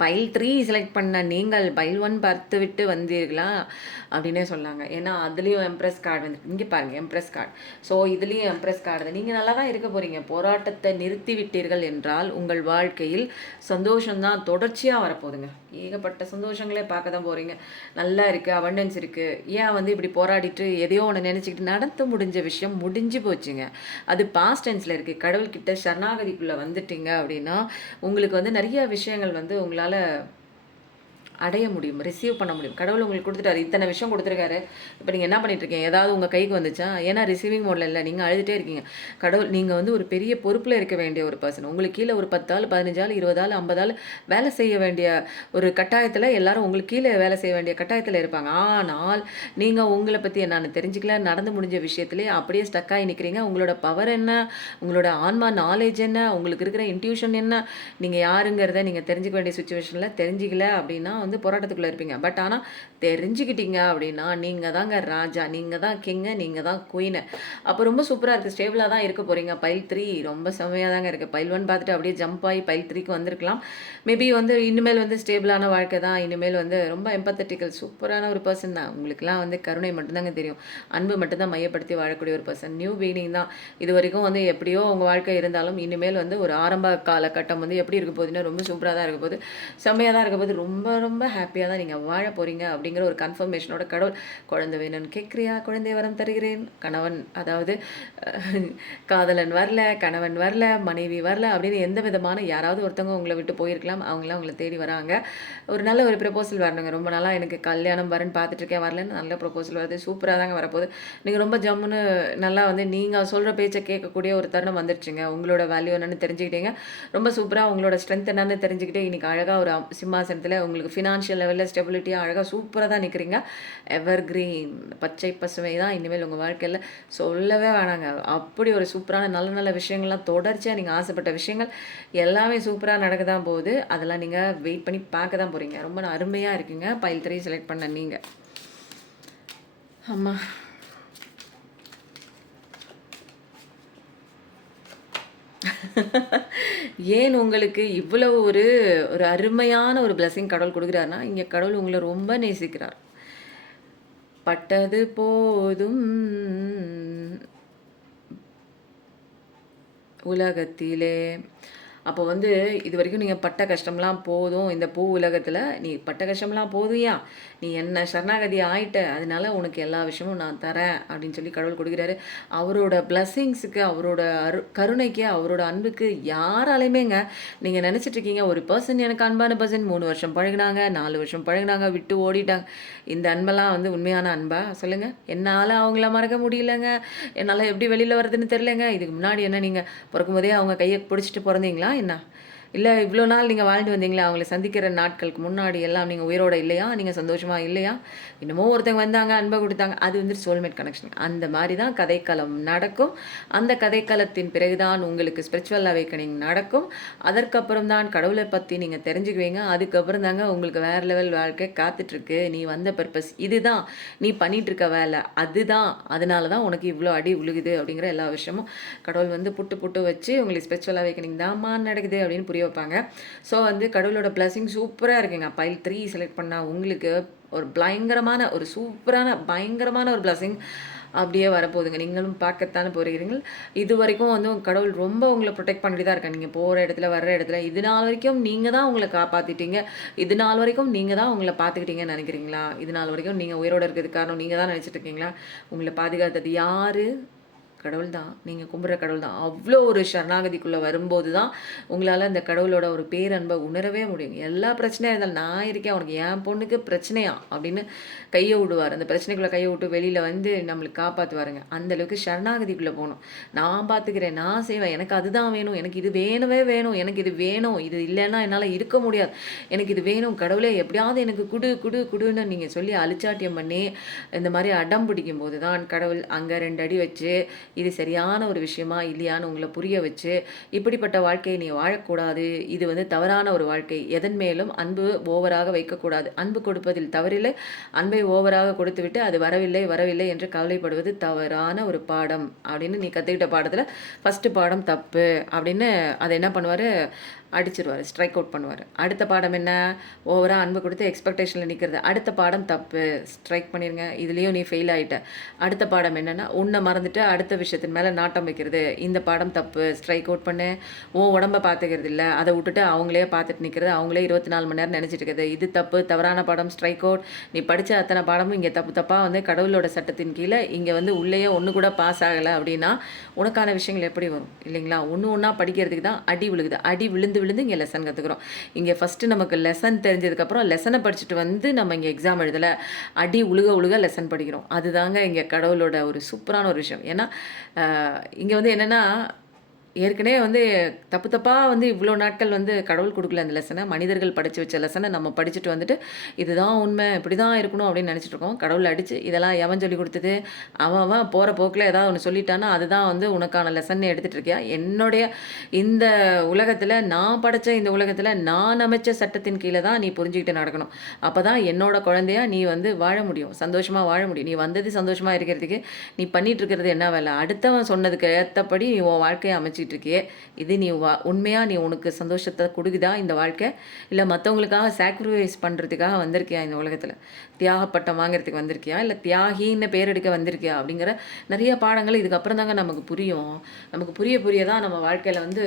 பைல் 3 செலக்ட் பண்ண நீங்கள் பைல் 1 பார்த்து விட்டு வந்தீர்களா அப்படின்னே சொன்னாங்க. ஏன்னா அதுலேயும் எம்ப்ரெஸ் கார்டு வந்து இங்கே பாருங்கள், எம்ப்ரெஸ் கார்டு. ஸோ இதுலேயும் எம்ப்ரெஸ் கார்டு. நீங்கள் நல்லா தான் இருக்க போகிறீங்க. போராட்டத்தை நிறுத்தி விட்டீர்கள் என்றால் உங்கள் வாழ்க்கையில் சந்தோஷம்தான் தொடர்ச்சியாக வரப்போகுதுங்க. ஏகப்பட்ட சந்தோஷங்களே பார்க்க தான் போகிறீங்க. நல்லா இருக்குது, அபண்டன்ஸ் இருக்குது. ஏன் வந்து இப்படி போராடிட்டு எதையோ ஒன்று நினச்சிக்கிட்டு நடத்த முடிஞ்ச விஷயம் முடிஞ்சு போச்சுங்க. அது பாஸ்ட் டென்ஸில் இருக்குது. கடவுள்கிட்ட சரணாகதிக்குள்ளே வந்துட்டீங்க அப்படின்னா உங்களுக்கு வந்து நிறைய விஷயங்கள் வந்து உங்களால் அடைய முடியும், ரிசீவ் பண்ண முடியும். கடவுள் உங்களுக்கு கொடுத்துட்டாரு, இத்தனை விஷயம் கொடுத்துருக்காரு. இப்போ நீங்கள் என்ன பண்ணிட்டுருக்கீங்க? ஏதாவது உங்கள் கைக்கு வந்துச்சா? ஏன்னா ரிசீவிங் மோடில் இல்லை, நீங்கள் அழுதுகிட்டே இருக்கீங்க. கடவுள் நீங்கள் வந்து ஒரு பெரிய பொறுப்பில் இருக்க வேண்டிய ஒரு பர்சன். உங்களுக்கு கீழே ஒரு 10 ஆள், 15 ஆள், 20 ஆள், 50 ஆள் வேலை செய்ய வேண்டிய ஒரு கட்டாயத்தில் எல்லாரும் உங்களுக்கு கீழே வேலை செய்ய வேண்டிய கட்டாயத்தில் இருப்பாங்க. ஆனால் நீங்கள் உங்களை பற்றி என்னன்னு தெரிஞ்சுக்கல, நடந்து முடிஞ்ச விஷயத்துலேயே அப்படியே ஸ்டக்காகி நிற்கிறீங்க. உங்களோட பவர் என்ன, உங்களோட ஆன்மா நாலேஜ் என்ன, உங்களுக்கு இருக்கிற இன்ட்யூஷன் என்ன, நீங்கள் யாருங்கிறத நீங்கள் தெரிஞ்சுக்க வேண்டிய சுச்சுவேஷனில் தெரிஞ்சிக்கல அப்படின்னா வந்து போராட்டத்துக்குள்ளே இருப்பீங்க. பட் ஆனால் தெரிஞ்சுக்கிட்டீங்க அப்படின்னா நீங்கள் தாங்க ராஜா, நீங்கள் தான் கிங்கு, நீங்கள் தான் குயினு. அப்போ ரொம்ப சூப்பராக இருக்குது, ஸ்டேபிளாக தான் இருக்க போகிறீங்க. பைல் 3 ரொம்ப செம்மையாக தாங்க இருக்குது. பைல் 1 பார்த்துட்டு அப்படியே ஜம்ப் ஆகி பைல் 3க்கு வந்திருக்கலாம். மேபி வந்து இனிமேல் வந்து ஸ்டேபிளான வாழ்க்கை தான். இனிமேல் வந்து ரொம்ப எம்பத்தட்டிக்கல் சூப்பரான ஒரு பர்சன் தான். உங்களுக்குலாம் வந்து கருணை மட்டும்தாங்க தெரியும், அன்பு மட்டும்தான் மையப்படுத்தி வாழக்கூடிய ஒரு பர்சன். நியூ பிகினிங் தான். இது வரைக்கும் வந்து எப்படியோ உங்கள் வாழ்க்கை இருந்தாலும் இனிமேல் வந்து ஒரு ஆரம்ப காலகட்டம் வந்து எப்படி இருக்க போகுதுன்னா ரொம்ப சூப்பராக தான் இருக்க போகுது, செம்மையாக தான் இருக்க போகுது. ரொம்ப ரொம்ப ஹாப்பியாக தான் நீங்கள் வாழ போகிறீங்க அப்படிங்கிற ஒரு கன்ஃபர்மேஷனோட கடவுள் குழந்தை வேணும்னு கேட்குறியா, குழந்தை வரம் தருகிறேன். கணவன், அதாவது காதலன் வரல, கணவன் வரல, மனைவி வரல அப்படின்னு எந்த விதமான யாராவது ஒருத்தவங்க உங்களை விட்டு போயிருக்கலாம், அவங்களாம் உங்களை தேடி வராங்க. ஒரு நல்ல ஒரு ப்ரப்போசல் வரணுங்க. ரொம்ப நாளாக எனக்கு கல்யாணம் வரன்னு பார்த்துட்ருக்கேன், வரலன்னு நல்ல ப்ரப்போசல் வருது. சூப்பராக தாங்க வரப்போகுது. நீங்கள் ரொம்ப ஜம்முன்னு நல்லா வந்து நீங்கள் சொல்கிற பேச்சை கேட்கக்கூடிய ஒரு தருணம் வந்துடுச்சுங்க. உங்களோட வேல்யூ என்னென்னு தெரிஞ்சுக்கிட்டீங்க. ரொம்ப சூப்பராக உங்களோட ஸ்ட்ரென்த் என்னென்னு தெரிஞ்சுக்கிட்டு இன்றைக்கி அழகாக ஒரு சிம்மாசனத்தில் உங்களுக்கு ஃபினான்ஷியல் லெவலில் ஸ்டெபிலிட்டியாக அழகாக சூப்பராக தான் நிற்கிறீங்க. எவர் கிரீன், பச்சை பசுமை தான் இனிமேல் உங்கள் வாழ்க்கையில் சொல்லவே வேணாங்க. அப்படி ஒரு சூப்பரான நல்ல நல்ல விஷயங்கள்லாம் தொடர்ச்சியாக நீங்கள் ஆசைப்பட்ட விஷயங்கள் எல்லாமே சூப்பராக நடக்க தான் போகுது. அதெல்லாம் நீங்கள் வெயிட் பண்ணி பார்க்க தான் போகிறீங்க. ரொம்ப அருமையாக இருக்குங்க பைல் 3 செலக்ட் பண்ண நீங்கள். ஆமாம், ஏன் உங்களுக்கு இவ்வளவு ஒரு ஒரு அருமையான ஒரு பிளஸிங் கடவுள் கொடுக்குறாருன்னா, இங்கே கடவுள் உங்களை ரொம்ப நேசிக்கிறார். பட்டது போதும் உலகத்திலே. அப்போ வந்து இது வரைக்கும் நீங்கள் பட்ட கஷ்டம்லாம் போதும், இந்த பூ உலகத்தில் நீ பட்ட கஷ்டம்லாம் போதும்யா, நீ என்ன சரணாகதி ஆயிட்ட, அதனால உனக்கு எல்லா விஷயமும் நான் தரேன் அப்படின்னு சொல்லி கடவுள் கொடுக்குறாரு. அவரோட பிளஸ்ஸிங்ஸுக்கு, அவரோட கருணைக்கு, அவரோட அன்புக்கு யாராலையுமேங்க நீங்கள் நினச்சிட்ருக்கீங்க ஒரு பர்சன் எனக்கு அன்பான பர்சன் 3 வருஷம் பழகினாங்க, 4 வருஷம் பழகினாங்க, விட்டு ஓடிட்டாங்க. இந்த அன்பெல்லாம் வந்து உண்மையான அன்பா சொல்லுங்கள்? என்னால் அவங்கள மறக்க முடியலங்க, என்னால் எப்படி வெளியில் வர்றதுன்னு தெரிலங்க. இதுக்கு முன்னாடி என்ன நீங்கள் பிறக்கும்போதே அவங்க கையை பிடிச்சிட்டு பிறந்தீங்களா என்ன? இல்லை இவ்வளோ நாள் நீங்கள் வாழ்ந்து வந்தீங்களா? அவங்கள சந்திக்கிற நாட்களுக்கு முன்னாடி எல்லாம் நீங்கள் உயிரோட இல்லையா? நீங்கள் சந்தோஷமாக இல்லையா? என்னமோ ஒருத்தங்க வந்தாங்க, அன்பை கொடுத்தாங்க, அது வந்து சோல்மேட் கனெக்ஷன். அந்த மாதிரி தான் கதைக்களம் நடக்கும். அந்த கதைக்களத்தின் பிறகுதான் உங்களுக்கு ஸ்பிரிச்சுவல் அவேக்கனிங் நடக்கும். அதற்கப்புறம் தான் கடவுளை பற்றி நீங்கள் தெரிஞ்சுக்குவீங்க. அதுக்கப்புறம் தாங்க உங்களுக்கு வேறு லெவல் வாழ்க்கை காத்துட்ருக்கு. நீ வந்த பர்பஸ் இதுதான், நீ பண்ணிகிட்ருக்க வேலை அதுதான், அதனால தான் உனக்கு இவ்வளோ அடி விழுகுது அப்படிங்கிற எல்லா விஷயமும் கடவுள் வந்து புட்டு புட்டு வச்சு உங்களுக்கு ஸ்பிரிச்சுவல் அவேக்கனிங் தான்மா நடக்குது அப்படின்னு புரிய வைப்பாங்க. ஸோ வந்து கடவுளோட பிளஸிங் சூப்பராக இருக்குங்க. பைல் 3 செலக்ட் பண்ணால் உங்களுக்கு ஒரு பயங்கரமான ஒரு சூப்பரான பயங்கரமான ஒரு பிளஸிங் அப்படியே வரப்போகுதுங்க. நீங்களும் பார்க்கத்தானே போகிறீர்கள். இது வரைக்கும் வந்து கடவுள் ரொம்ப உங்களை ப்ரொடெக்ட் பண்ணிட்டு தான் இருக்காங்க. நீங்கள் போகிற இடத்துல வர்ற இடத்துல இது நாள் வரைக்கும் நீங்கள் தான் உங்களை காப்பாற்றிட்டீங்க, இது நாள் வரைக்கும் நீங்கள் தான் உங்களை பார்த்துக்கிட்டீங்கன்னு நினைக்கிறீங்களா? இது நாள் வரைக்கும் நீங்கள் உயிரோடு இருக்கிறதுக்கு காரணம் நீங்கள் தான் நினச்சிட்டு இருக்கீங்களா? உங்களை பாதுகாத்தது யார்? கடவுள் தான், நீங்கள் கும்பிட்ற கடவுள் தான். அவ்வளோ ஒரு சரணாகதிக்குள்ளே வரும்போது தான் உங்களால் அந்த கடவுளோட ஒரு பேரன்பை உணரவே முடியும். எல்லா பிரச்சனையாக இருந்தாலும் நான் இருக்கேன், உனக்கு என் பொண்ணுக்கு பிரச்சனையா அப்படின்னு கையை விடுவார். அந்த பிரச்சனைக்குள்ளே கையை விட்டு வெளியில் வந்து நம்மளுக்கு காப்பாற்றுவாருங்க. அந்தளவுக்கு சரணாகதிக்குள்ளே போகணும். நான் பார்த்துக்கிறேன், நான் செய்வேன், எனக்கு அதுதான் வேணும், எனக்கு இது வேணவே வேணும், எனக்கு இது வேணும், இது இல்லைன்னா என்னால் இருக்க முடியாது, எனக்கு இது வேணும் கடவுளே எப்படியாவது எனக்கு குடு குடு குடுன்னு நீங்கள் சொல்லி அழிச்சாட்டியம் பண்ணி இந்த மாதிரி அடம் பிடிக்கும் போது தான் கடவுள் அங்கே 2 அடி வச்சு இது சரியான ஒரு விஷயமா இல்லையான்னு உங்களை புரிய வச்சு, இப்படிப்பட்ட வாழ்க்கையை நீ வாழக்கூடாது, இது வந்து தவறான ஒரு வாழ்க்கை, எதன் மேலும் அன்பு ஓவராக வைக்கக்கூடாது, அன்பு கொடுப்பதில் தவறில்லை, அன்பை ஓவராக கொடுத்துவிட்டு அது வரவில்லை வரவில்லை என்று கவலைப்படுவது தவறான ஒரு பாடம் அப்படின்னு நீ கற்றுக்கிட்ட பாடத்தில் ஃபஸ்ட்டு பாடம் தப்பு அப்படின்னு அதை என்ன பண்ணுவார், அடிச்சிருவார், ஸ்ட்ரைக் அவுட் பண்ணுவார். அடுத்த பாடம் என்ன, ஓவராக அன்பு கொடுத்து எக்ஸ்பெக்டேஷனில் நிற்கிறது. அடுத்த பாடம் தப்பு, ஸ்ட்ரைக் பண்ணிடுங்க, இதுலேயும் நீ ஃபெயில் ஆகிட்ட. அடுத்த பாடம் என்னென்னா உன்னை மறந்துட்டு அடுத்த விஷயத்தின் மேலே நாட்டம் வைக்கிறது. இந்த பாடம் தப்பு, ஸ்ட்ரைக் அவுட் பண்ணு. உன் உடம்பை பார்த்துக்கிறது இல்லை, அதை விட்டுட்டு அவங்களே பார்த்துட்டு நிற்கிறது, அவங்களே 24 மணி நேரம் நினச்சிட்டு இருக்கிறது. இது தப்பு, தவறான பாடம், ஸ்ட்ரைக் அவுட். நீ படித்த அத்தனை பாடமும் இங்கே தப்பு தப்பாக வந்து கடவுளோட சட்டத்தின் கீழே இங்கே வந்து உள்ளேயே ஒன்று கூட பாஸ் ஆகலை அப்படின்னா உனக்கான விஷயங்கள் எப்படி வரும் இல்லைங்களா? ஒன்று ஒன்றா படிக்கிறதுக்கு தான் அடி விழுகுது. அடி விழுந்து இங்கே லெசன் கற்றுக்குறோம். இங்கே ஃபஸ்ட்டு நமக்கு லெசன் தெரிஞ்சதுக்கப்புறம் லெசனை படிச்சுட்டு வந்து நம்ம இங்கே எக்ஸாம் எழுதலை, அடி உழுக உழுக லெசன் படிக்கிறோம். அதுதாங்க இங்கே கடவுளோட ஒரு சூப்பரான ஒரு விஷயம். ஏன்னா இங்கே வந்து என்னென்னா ஏற்கனவே வந்து தப்பு தப்பாக வந்து இவ்வளோ நாட்கள் வந்து கடவுள் கொடுக்கல அந்த லெசனை, மனிதர்கள் படித்து வச்ச லெசனை நம்ம படிச்சுட்டு வந்துட்டு இதுதான் உண்மை, இப்படி தான் இருக்கணும் அப்படின்னு நினச்சிட்டு இருக்கோம். கடவுள் அடித்து இதெல்லாம் எவன் சொல்லி கொடுத்தது, அவன் போகிற போக்கில் ஏதாவது ஒன்று சொல்லிட்டான்னா அதுதான் வந்து உனக்கான லெசன் எடுத்துகிட்டு இருக்கியா? என்னுடைய இந்த உலகத்தில் நான் படைத்த இந்த உலகத்தில் நான் அமைச்ச சட்டத்தின் கீழே தான் நீ புரிஞ்சுக்கிட்டு நடக்கணும். அப்போ தான் என்னோட குழந்தையா நீ வந்து வாழ முடியும், சந்தோஷமாக வாழ முடியும். நீ வந்தது சந்தோஷமாக இருக்கிறதுக்கு நீ பண்ணிகிட்டு இருக்கிறது என்ன வேலை? அடுத்தவன் சொன்னதுக்கு ஏற்றபடி நீ உன் வாழ்க்கையை அமைச்சு இருக்கியே, இது நீ உண்மையாக நீ உனக்கு சந்தோஷத்தை கொடுக்குதா இந்த வாழ்க்கை, இல்லை மற்றவங்களுக்காக சாக்ரிஃபைஸ் பண்ணுறதுக்காக வந்திருக்கியா இந்த உலகத்தில், தியாகப்பட்டம் வாங்கிறதுக்கு வந்திருக்கியா, இல்லை தியாகின்னு பேர் எடுக்க வந்திருக்கியா அப்படிங்கிற நிறைய பாடங்கள் இதுக்கப்புறம் தாங்க நமக்கு புரியும். நமக்கு புரிய தான் நம்ம வாழ்க்கையில் வந்து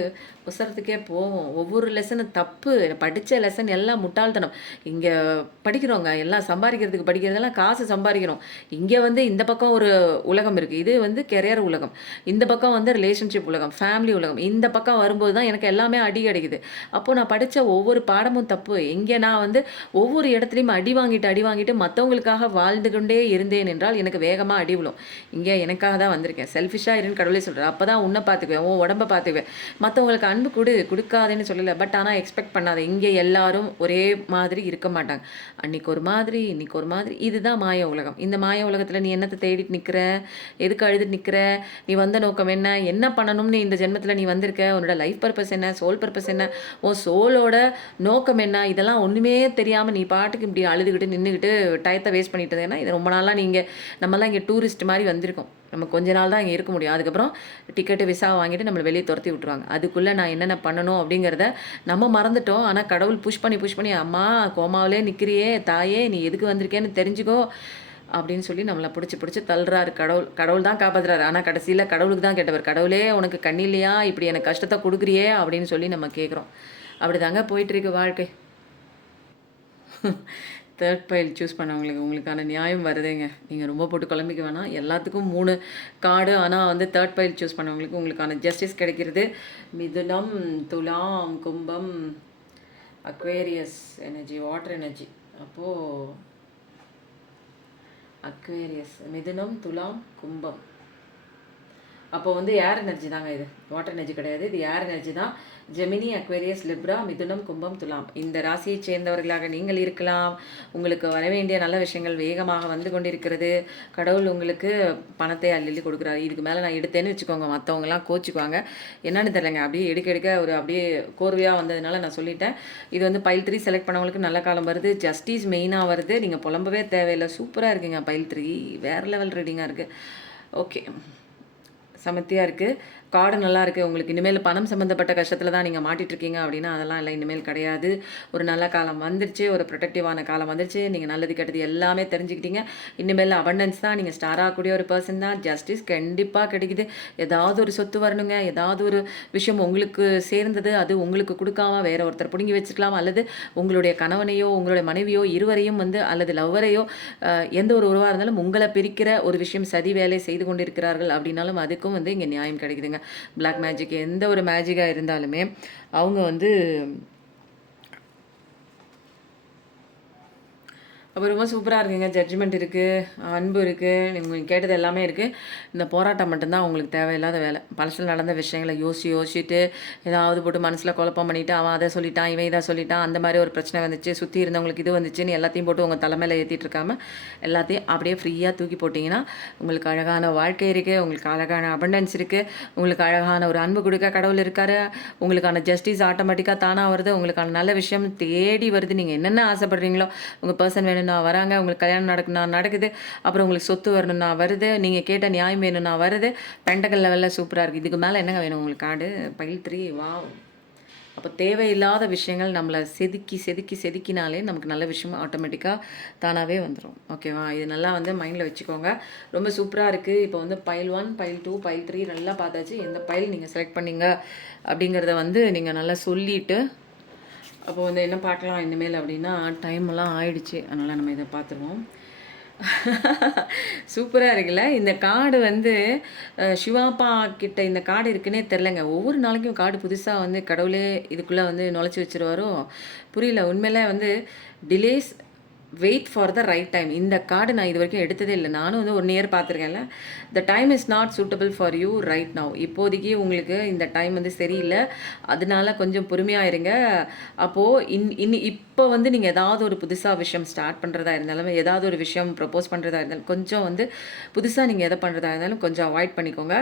உசரத்துக்கே போவோம். ஒவ்வொரு லெசனும் தப்பு, படித்த லெசன் எல்லாம் முட்டாள்தனம். இங்கே படிக்கிறோங்க எல்லாம் சம்பாதிக்கிறதுக்கு படிக்கிறதெல்லாம் காசு சம்பாதிக்கிறோம். இங்கே வந்து இந்த பக்கம் ஒரு உலகம் இருக்குது, இது வந்து கெரியர் உலகம், இந்த பக்கம் வந்து ரிலேஷன்ஷிப் உலகம், ஃபேமிலி உலகம். இந்த பக்கம் வரும்போது தான் எனக்கு எல்லாமே அடி கிடைக்குது. அப்போது நான் படித்த ஒவ்வொரு பாடமும் தப்பு. இங்கே நான் வந்து ஒவ்வொரு இடத்துலையும் அடி வாங்கிட்டு மற்றவங்களுக்காக வாழ்ந்து கொண்டே இருந்தேன் என்றால் எனக்கு வேகமாக அடி விழும். இங்கே எனக்காக தான் வந்திருக்கேன், செல்ஃபிஷாக இருன்னு கடவுளே சொல்கிறேன். அப்போ தான் உன்னை பார்த்துக்குவேன், உன் உடம்பை பார்த்துக்குவேன். மற்றவங்களுக்கு அன்பு கொடுக்காதேன்னு சொல்லலை, பட் ஆனால் எக்ஸ்பெக்ட் பண்ணாத. இங்கே எல்லாரும் ஒரே மாதிரி இருக்க மாட்டாங்க. அன்றைக்கி ஒரு மாதிரி, இன்னைக்கு ஒரு மாதிரி. இதுதான் மாய உலகம். இந்த மாய உலகத்தில் நீ என்னத்தை தேடிட்டு நிற்கிற, எதுக்கு அழுதுட்டு நிற்கிற, நீ வந்த நோக்கம் என்ன பண்ணணும்னு இந்த ஜென்மத்தில் நீ வந்திருக்க, உன்னோட லைஃப் பர்பஸ் என்ன, சோல் பர்பஸ் என்ன, உன் சோலோட நோக்கம் என்ன, இதெல்லாம் ஒன்றுமே தெரியாமல் நீ பாட்டுக்கு இப்படி அழுதுகிட்டு நின்றுக்கிட்டு டயத்தை வேஸ்ட் பண்ணிட்டு ஏன்னா இது ரொம்ப நாளாக நம்மலாம் இங்கே டூரிஸ்ட் மாதிரி வந்திருக்கோம். நம்ம கொஞ்ச நாள் தான் இங்கே இருக்க முடியும். அதுக்கப்புறம் டிக்கெட்டு விசா வாங்கிட்டு நம்மளை வெளியே துரத்தி விட்டுருவாங்க. அதுக்குள்ளே நான் என்னென்ன பண்ணணும் அப்படிங்கிறத நம்ம மறந்துட்டோம். ஆனால் கடவுள் புஷ் பண்ணி அம்மா கோமாவிலே நிற்கிறியே தாயே, நீ எதுக்கு வந்திருக்கேன்னு தெரிஞ்சுக்கோ அப்படின்னு சொல்லி நம்மளை பிடிச்சி தள்ளுறாரு. கடவுள் தான் காப்பாற்றுறாரு. ஆனால் கடைசியில் கடவுளுக்கு தான் கேட்டவர். கடவுளே உனக்கு கண்ணில்லையா, இப்படி எனக்கு கஷ்டத்தை கொடுக்குறியே அப்படின்னு சொல்லி நம்ம கேட்குறோம். அப்படி தாங்க போயிட்டுருக்கு வாழ்க்கை. தேர்ட் பைல் சூஸ் பண்ணவங்களுக்கு உங்களுக்கான நியாயம் வருதுங்க. நீங்கள் ரொம்ப போட்டு குழம்பிக்க வேணாம். எல்லாத்துக்கும் 3 கார்டு, ஆனால் வந்து தேர்ட் பைல் சூஸ் பண்ணவங்களுக்கு உங்களுக்கான ஜஸ்டிஸ் கிடைக்கிறது. மிதுனம், துலாம், கும்பம், அக்வேரியஸ் எனர்ஜி, வாட்டர் எனர்ஜி. அப்போது அக்வேரியஸ், மிதுனம், துலாம், கும்பம். அப்போ வந்து ஏர் எனர்ஜி தாங்க இது, வாட்டர் எனர்ஜி கிடையாது. இது ஏர் எனர்ஜி தான். ஜெமினி, அக்வேரியஸ், லிப்ரா, மிதுனம், கும்பம், துலாம். இந்த ராசியை சேர்ந்தவர்களாக நீங்கள் இருக்கலாம். உங்களுக்கு வர வேண்டிய நல்ல விஷயங்கள் வேகமாக வந்து கொண்டிருக்கிறது. கடவுள் உங்களுக்கு பணத்தை அள்ளி கொடுக்குறாரு. இதுக்கு மேலே நான் எடுத்தேன்னு வச்சுக்கோங்க, மற்றவங்கலாம் கோச்சிக்குவாங்க. என்னென்னு தெரியலங்க, அப்படியே எடுக்க ஒரு அப்படியே கோர்வையாக வந்ததுனால நான் சொல்லிட்டேன். இது வந்து பைல் 3 செலக்ட் பண்ணவங்களுக்கு நல்ல காலம் வருது. ஜஸ்டிஸ் மெயினாக வருது. நீங்கள் புலம்பவே தேவையில்லை. சூப்பராக இருக்குங்க பைல் 3, வேறு லெவல் ரீடிங்காக இருக்குது. ஓகே, சமத்தியாக இருக்குது. கார்டு நல்லா இருக்குது. உங்களுக்கு இனிமேல் பணம் சம்மந்தப்பட்ட கஷ்டத்தில் தான் நீங்கள் மாட்டிகிட்ருக்கீங்க அப்படின்னா அதெல்லாம் இல்லை, இனிமேல் கிடையாது. ஒரு நல்ல காலம் வந்துருச்சு, ஒரு ப்ரொடெக்டிவான காலம் வந்துருச்சு. நீங்கள் நல்லது கெட்டது எல்லாமே தெரிஞ்சுக்கிட்டீங்க. இனிமேல் அபண்டன்ஸ் தான். நீங்கள் ஸ்டார் ஆகக்கூடிய ஒரு பர்சன் தான். ஜஸ்டிஸ் கண்டிப்பாக கிடைக்குது. ஏதாவது ஒரு சொத்து வரணுங்க, ஏதாவது ஒரு விஷயம் உங்களுக்கு சேர்ந்தது, அது உங்களுக்கு கொடுக்காம வேற ஒருத்தர் பிடுங்கி வச்சுக்கலாம். அல்லது உங்களுடைய கணவனையோ உங்களுடைய மனைவியோ இருவரையும் வந்து அல்லது லவ்வரையோ எந்த ஒரு உறவாக இருந்தாலும் உங்களை பிரிக்கிற ஒரு விஷயம் சதி வேலை செய்து கொண்டிருக்கிறார்கள் அப்படின்னாலும் அதுக்கும் அவங்களுக்கும் வந்து இங்கே நியாயம் கிடைக்குதுங்க. பிளாக் மேஜிக் எந்த ஒரு மேஜிக்காக இருந்தாலுமே அவங்க வந்து அப்போ ரொம்ப சூப்பராக இருக்குங்க. ஜட்ஜ்மெண்ட் இருக்குது, அன்பு இருக்குது, நீங்கள் கேட்டது எல்லாமே இருக்குது. இந்த போராட்டம் மட்டும்தான் உங்களுக்கு தேவையில்லாத வேலை. பழசில் நடந்த விஷயங்களை யோசிச்சுட்டு ஏதாவது போட்டு மனசில் குழப்பம் பண்ணிவிட்டு அவன் அதை சொல்லிட்டான், இவன் இதை சொல்லிட்டான், அந்த மாதிரி ஒரு பிரச்சனை வந்துச்சு, சுற்றி இருந்தவங்களுக்கு இது வந்துச்சுன்னு எல்லாத்தையும் போட்டு உங்கள் தலைமையில் ஏற்றிட்டு இருக்காம எல்லாத்தையும் அப்படியே ஃப்ரீயாக தூக்கி போட்டிங்கன்னா உங்களுக்கு அழகான வாழ்க்கை இருக்குது, உங்களுக்கு அழகான அபண்டன்ஸ் இருக்குது, உங்களுக்கு அழகான ஒரு அன்பு கொடுக்க கடவுள் இருக்கார், உங்களுக்கான ஜஸ்டிஸ் ஆட்டோமேட்டிக்காக தானாக வருது, உங்களுக்கான நல்ல விஷயம் தேடி வருது. நீங்கள் என்னென்ன ஆசைப்படுறீங்களோ உங்கள் பர்சன் வேணும்னா வராங்க, உங்களுக்கு கல்யாணம் நடக்குது, அப்புறம் உங்களுக்கு சொத்து வரணும்னா வருது, நீங்கள் கேட்ட நியாயம் வேணும்னா வருது. பெண்டகல் லெவலில் சூப்பராக இருக்குது. இதுக்கு மேலே என்னங்க வேணும் உங்களுக்கு? Card file 3 wow. அப்போ தேவையில்லாத விஷயங்கள் நம்மளை செதுக்கினாலே நமக்கு நல்ல விஷயம் ஆட்டோமேட்டிக்காக தானாகவே வந்துடும். ஓகேவா? இது நல்லா வந்து மைண்டில் வச்சுக்கோங்க. ரொம்ப சூப்பராக இருக்குது. இப்போ வந்து பைல் 1, பைல் 2, பைல் 3 நல்லா பார்த்தாச்சு. எந்த பைல் நீங்கள் செலக்ட் பண்ணீங்க அப்படிங்கிறத வந்து நீங்கள் நல்லா சொல்லிவிட்டு அப்போ வந்து என்ன பார்க்கலாம் இனிமேல் அப்படின்னா, டைமெல்லாம் ஆயிடுச்சு. அதனால் நம்ம இதை பார்த்துருவோம். சூப்பராக இருக்குல்ல? இந்த கார்டு வந்து சிவாப்பா கிட்ட இந்த கார்டு இருக்குன்னே தெரிலங்க. ஒவ்வொரு நாளைக்கும் கார்டு புதுசாக வந்து கடவுளே இதுக்குள்ளே வந்து நுழைச்சி வச்சுருவாரோ புரியல. உண்மையிலே வந்து delays wait for the right time. இந்த கார்டு நான் இது வரைக்கும் எடுத்ததே இல்லை. நானும் வந்து 1 இயர் பார்த்துருக்கேன்ல. The time is not suitable for you right now. இப்போதைக்கு உங்களுக்கு இந்த டைம் வந்து சரியில்லை, அதனால கொஞ்சம் பொறுமையாக இருங்க. அப்போது இப்போ வந்து நீங்கள் ஏதாவது ஒரு புதுசாக விஷயம் ஸ்டார்ட் பண்ணுறதா இருந்தாலும், ஏதாவது ஒரு விஷயம் ப்ரப்போஸ் பண்ணுறதா இருந்தாலும், கொஞ்சம் வந்து புதுசாக நீங்கள் எதை பண்ணுறதா இருந்தாலும் கொஞ்சம் அவாய்ட் பண்ணிக்கோங்க.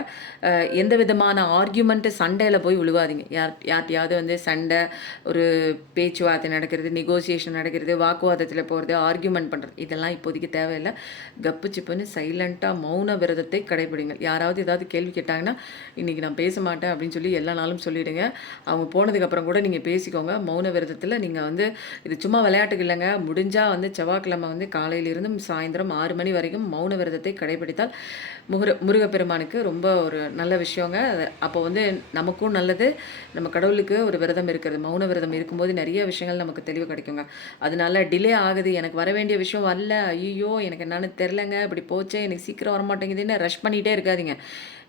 எந்த விதமான ஆர்கியூமெண்ட்டு சண்டையில் போய் விழுவாதீங்க. யார்கிட்டையாவது வந்து சண்டை, ஒரு பேச்சுவார்த்தை நடக்கிறது, நெகோசியேஷன் நடக்கிறது, வாக்குவாதத்தில் போகிறது, ஆர்கியூமெண்ட் பண்ணுறது, இதெல்லாம் இப்போதைக்கு தேவையில்லை. கப்பு சிப்புன்னு சைலண்ட்டாக மௌன விரதத்தை கடைபிடிங்க. யாராவது ஏதாவது கேள்வி கேட்டாங்கன்னா இன்றைக்கி நான் பேச மாட்டேன் அப்படின்னு சொல்லி எல்லா நாளும் சொல்லிவிடுங்க. அவங்க போனதுக்கப்புறம் கூட நீங்கள் பேசிக்கோங்க. மௌன விரதத்தில் நீங்கள் வந்து இது சும்மா விளையாட்டுக்கு இல்லைங்க. முடிஞ்சால் வந்து செவ்வாய்க்கிழமை வந்து காலையிலிருந்து சாயந்தரம் 6 மணி வரைக்கும் மௌன விரதத்தை கடைபிடித்தால் முருகப்பெருமானுக்கு ரொம்ப ஒரு நல்ல விஷயங்க. அப்போ வந்து நமக்கும் நல்லது, நம்ம கடவுளுக்கு ஒரு விரதம் இருக்கிறது. மௌன விரதம் இருக்கும்போது நிறைய விஷயங்கள் நமக்கு தெளிவு கிடைக்குங்க. அதனால டிலே ஆகுது, எனக்கு வர வேண்டிய விஷயம் வரல, ஐயோ எனக்கு என்னன்னு தெரிலங்க, இப்படி போச்சே, எனக்கு சீக்கிரம் வரமாட்டேங்குதுன்னு ரஷ் பண்ணிகிட்டே இருக்காதிங்க.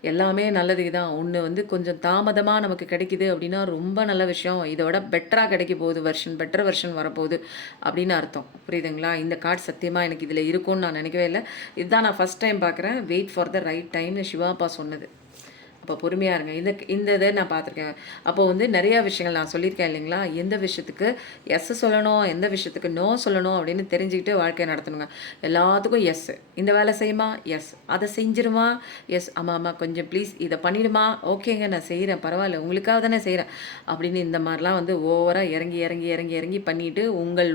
எல்லாமே நல்லதுக்கு தான். ஒன்று வந்து கொஞ்சம் தாமதமாக நமக்கு கிடைக்குது அப்படின்னா ரொம்ப நல்ல விஷயம். இதோட பெட்டராக கிடைக்க போகுது, பெட்டர் வெர்ஷன் வரப்போகுது அப்படின்னு அர்த்தம். புரியுதுங்களா? இந்த கார்டு சத்தியமாக எனக்கு இதில் இருக்கும்னு நான் நினைக்கவே இல்லை. இதுதான் நான் ஃபஸ்ட் டைம் பார்க்குறேன். வெயிட் ஃபார் த ரைட் டைம்னு சிவாப்பா சொன்னது. அப்போ பொறுமையாக இருங்க. இந்த இதை நான் பார்த்துருக்கேன். அப்போது வந்து நிறையா விஷயங்கள் நான் சொல்லியிருக்கேன் இல்லைங்களா? எந்த விஷயத்துக்கு எஸ் சொல்லணும், எந்த விஷயத்துக்கு நோ சொல்லணும் அப்படின்னு தெரிஞ்சுக்கிட்டு வாழ்க்கையை நடத்தணுங்க. எல்லாத்துக்கும் எஸ். இந்த வேலை செய்யுமா? எஸ். அதை செஞ்சிருமா? எஸ். ஆமாம் கொஞ்சம் ப்ளீஸ் இதை பண்ணிடுமா? ஓகேங்க நான் செய்கிறேன், பரவாயில்ல, உங்களுக்காக தானே செய்கிறேன் அப்படின்னு இந்த மாதிரிலாம் வந்து ஓவராக இறங்கி பண்ணிவிட்டு உங்கள்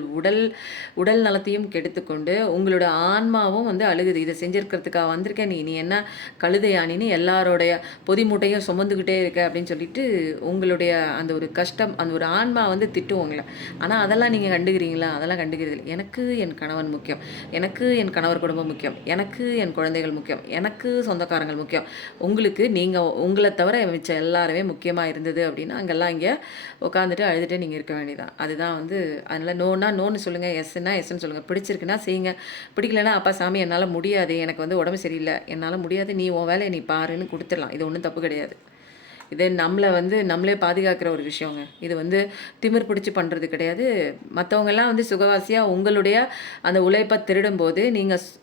உடல் நலத்தையும் கெடுத்துக்கொண்டு உங்களோட ஆன்மாவும் வந்து அழுகுது. இதை செஞ்சுருக்கிறதுக்காக வந்திருக்கேன், நீ என்ன கழுதையானின்னு எல்லாரோடைய பொதி மூட்டையும் சுமந்துக்கிட்டே இருக்க அப்படின்னு சொல்லிட்டு உங்களுடைய அந்த ஒரு கஷ்டம், அந்த ஒரு ஆன்மா வந்து திட்டுவோங்கள. ஆனால் அதெல்லாம் நீங்கள் கண்டுக்கிறீங்களா? அதெல்லாம் கண்டுக்கிறது இல்லை. எனக்கு என் கணவன் முக்கியம், எனக்கு என் கணவர் குடும்பம் முக்கியம், எனக்கு என் குழந்தைகள் முக்கியம், எனக்கு சொந்தக்காரங்கள் முக்கியம். உங்களுக்கு நீங்கள் உங்களை தவிர மிச்ச எல்லாருமே முக்கியமாக இருந்தது அப்படின்னா அங்கெல்லாம் இங்கே உட்காந்துட்டு அழுதுகிட்டே நீங்கள் இருக்க வேண்டியதான். அதுதான் வந்து அதனால் நோன்னா நோன்னு சொல்லுங்கள், எஸ்ன்னா எஸ்ன்னு சொல்லுங்கள். பிடிச்சிருக்குன்னா செய்யுங்க, பிடிக்கலன்னா அப்பா சாமி என்னால் முடியாது, எனக்கு வந்து உடம்பு சரியில்லை, என்னால் முடியாது, நீ உன் வேலையை நீ பாருன்னு கொடுத்துடலாம். இது ஒன்றும் தப்பு கிடையாது. இது நம்மளை வந்து நம்மளே பாதுகாக்கிற ஒரு விஷயங்க. இது வந்து திமிர் பிடிச்சி பண்ணுறது கிடையாது. மற்றவங்கெல்லாம் வந்து சுகவாசியாக உங்களுடைய அந்த உழைப்பை திருடும்போது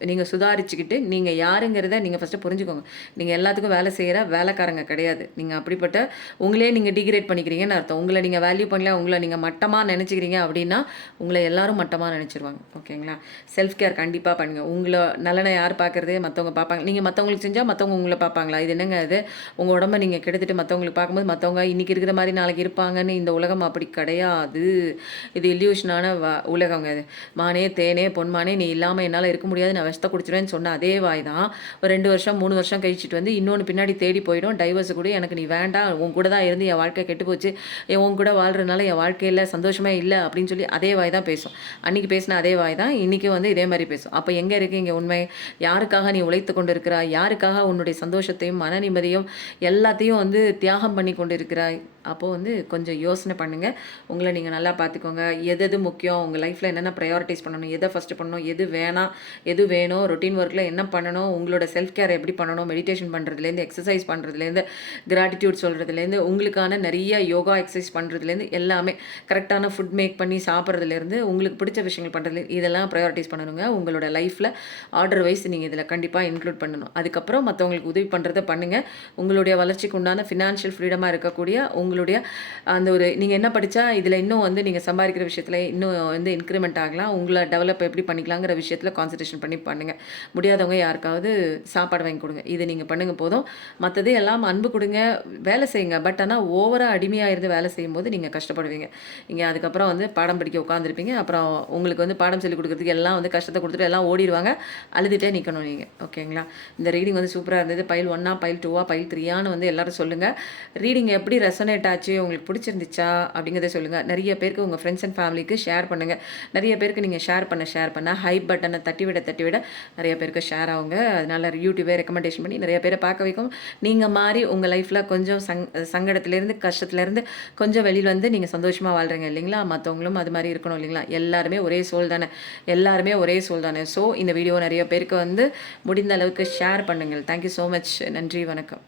நீங்கள் சுதாரிச்சுக்கிட்டு நீங்கள் யாருங்கிறத நீங்கள் ஃபஸ்ட்டு புரிஞ்சுக்கோங்க. நீங்கள் எல்லாத்துக்கும் வேலை செய்கிற வேலைக்காரங்க கிடையாது. நீங்கள் அப்படிப்பட்ட உங்களே நீங்கள் டிகிரேட் பண்ணிக்கிறீங்கன்னு அர்த்தம். உங்களை நீங்கள் வேல்யூ பண்ணல, உங்களை நீங்கள் மட்டமாக நினச்சிக்கிறீங்க அப்படின்னா உங்களை எல்லாரும் மட்டமாக நினச்சிருவாங்க. ஓகேங்களா? செல்ஃப் கேர் கண்டிப்பாக பண்ணுங்கள். உங்களை நலனை யார் பார்க்குறது? மற்றவங்க பார்ப்பாங்க. நீங்கள் மற்றவங்களுக்கு செஞ்சால் மற்றவங்க உங்களை பார்ப்பாங்களா? இது என்னங்க இது? உங்கள் உடம்பை நீங்கள் கெடுத்துட்டு மற்றவங்களுக்கு பார்க்கும்போது மற்றவங்க இன்றைக்கி இருக்கிற மாதிரி நாளைக்கு இருப்பாங்கன்னு இந்த உலகம் அப்படி கிடையாது. இது இல்யூஷனான உலகங்க. அது மானே தேனே பொன்மானே நீ இல்லாமல் என்னால் இருக்க முடியாது, நான் விஷத்தை குடிச்சிடுவேன்னு சொன்ன அதே வாய் தான் ஒரு 2 வருஷம் 3 வருஷம் கழிச்சிட்டு வந்து இன்னொன்று பின்னாடி தேடி போயிடும். டைவர்ஸு கூட எனக்கு நீ வேண்டாம், உன் கூட தான் இருந்து என் வாழ்க்கை கெட்டு போச்சு, உன் கூட வாழ்கிறதுனால என் வாழ்க்கையில் சந்தோஷமே இல்லை அப்படின்னு சொல்லி அதே வாய் தான் பேசும். அன்றைக்கி பேசின அதே வாய் தான் இன்றைக்கி வந்து இதே மாதிரி பேசும். அப்போ எங்கே இருக்குது இங்கே உண்மை? யாருக்காக நீ உழைத்து கொண்டு இருக்கிறாய்? யாருக்காக உன்னுடைய சந்தோஷத்தையும் மன நிம்மதியும் எல்லாத்தையும் வந்து தியாகம் பண்ணி கொண்டு இருக்கிறாய். அப்போது வந்து கொஞ்சம் யோசனை பண்ணுங்கள். உங்களை நீங்கள் நல்லா பார்த்துக்கோங்க. எது எது முக்கியம், உங்கள் லைஃப்பில் என்னென்ன ப்ரையாரிட்டிஸ் பண்ணணும், எதை ஃபஸ்ட்டு பண்ணணும், எது வேணாம், எது வேணும், ரொட்டீன் ஒர்க்கில் என்ன பண்ணணும், உங்களோட செல்ஃப் கேர் எப்படி பண்ணணும், மெடிடேஷன் பண்ணுறதுலேருந்து, எக்ஸசைஸ் பண்ணுறதுலேருந்து, கிராட்டிடியூட் சொல்கிறதுலேருந்து, உங்களுக்கான நிறைய யோகா எக்ஸசைஸ் பண்ணுறதுலேருந்து, எல்லாமே கரெக்டான ஃபுட் மேக் பண்ணி சாப்பிட்றதுலேருந்து, உங்களுக்கு பிடிச்ச விஷயங்கள் பண்ணுறதுலேருந்து, இதெல்லாம் ப்ரையாரிட்டிஸ் பண்ணணுங்க. உங்களோட லைஃப்பில் ஆர்டர் வைஸ் நீங்கள் இதில் கண்டிப்பாக இன்க்ளூட் பண்ணணும். அதுக்கப்புறம் மற்றவங்களுக்கு உதவி பண்ணுறதை பண்ணுங்கள். உங்களுடைய வளர்ச்சிக்கு உண்டான ஃபினான்ஷியல் ஃப்ரீடமாக இருக்கக்கூடிய உங்களுடைய அந்த ஒரு நீங்கள் என்ன படித்தா இதில் இன்னும் வந்து நீங்கள் சம்பாதிக்கிற விஷயத்தில் இன்னும் வந்து இன்க்ரிமெண்ட் ஆகலாம், உங்களை டெவலப் எப்படி பண்ணிக்கலாங்கிற விஷயத்தில் கான்சன்ட்ரேஷன் பண்ணி பண்ணுங்கள். முடியாதவங்க யாருக்காவது சாப்பாடு வாங்கி கொடுங்க. இது நீங்கள் பண்ணுங்கள் போதும். மற்றது எல்லாம் அன்பு கொடுங்க, வேலை செய்யுங்க. பட் ஆனால் ஓவராக அடிமையாக இருந்து வேலை செய்யும்போது நீங்கள் கஷ்டப்படுவீங்க. நீங்கள் அதுக்கப்புறம் வந்து பாடம் படிக்க உட்காந்துருப்பீங்க. அப்புறம் உங்களுக்கு வந்து பாடம் சொல்லிக் கொடுக்குறதுக்கு எல்லாம் வந்து கஷ்டத்தை கொடுத்துட்டு எல்லாம் ஓடிடுவாங்க. அழுதுகிட்டே நிற்கணும் நீங்கள். ஓகேங்களா? இந்த ரீடிங் வந்து சூப்பராக இருந்தது. பைல் 1, பைல் 2, பைல் 3 வந்து எல்லாரும் சொல்லுங்கள். ரீடிங் எப்படி ரெசனேட் ஆச்சு, உங்களுக்கு பிடிச்சிருந்துச்சா அப்படிங்கிறத சொல்லுங்கள். நிறைய பேருக்கு உங்கள் ஃப்ரெண்ட்ஸ் அண்ட் ஃபேமிலிக்கு ஷேர் பண்ணுங்கள். நிறைய பேருக்கு நீங்கள் ஷேர் பண்ண ஹைப் பட்டனை தட்டி விட நிறைய பேருக்கு ஷேர் ஆகுங்க. அதனால் யூடியூபே ரெக்கமெண்டேஷன் பண்ணி நிறைய பேரை பார்க்க வைக்கும். நீங்கள் மாதிரி உங்கள் லைஃப்பில் கொஞ்சம் சங்கடத்துலேருந்து கஷ்டத்துலேருந்து கொஞ்சம் வெளியில் வந்து நீங்கள் சந்தோஷமாக வாழ்கிறீங்க இல்லைங்களா? மற்றவங்களும் அது மாதிரி இருக்கணும் இல்லைங்களா? எல்லாருமே ஒரே சோல் தானே. ஸோ இந்த வீடியோ நிறைய பேருக்கு வந்து முடிந்த அளவுக்கு ஷேர் பண்ணுங்கள். Thank you so much. நன்றி, வணக்கம்.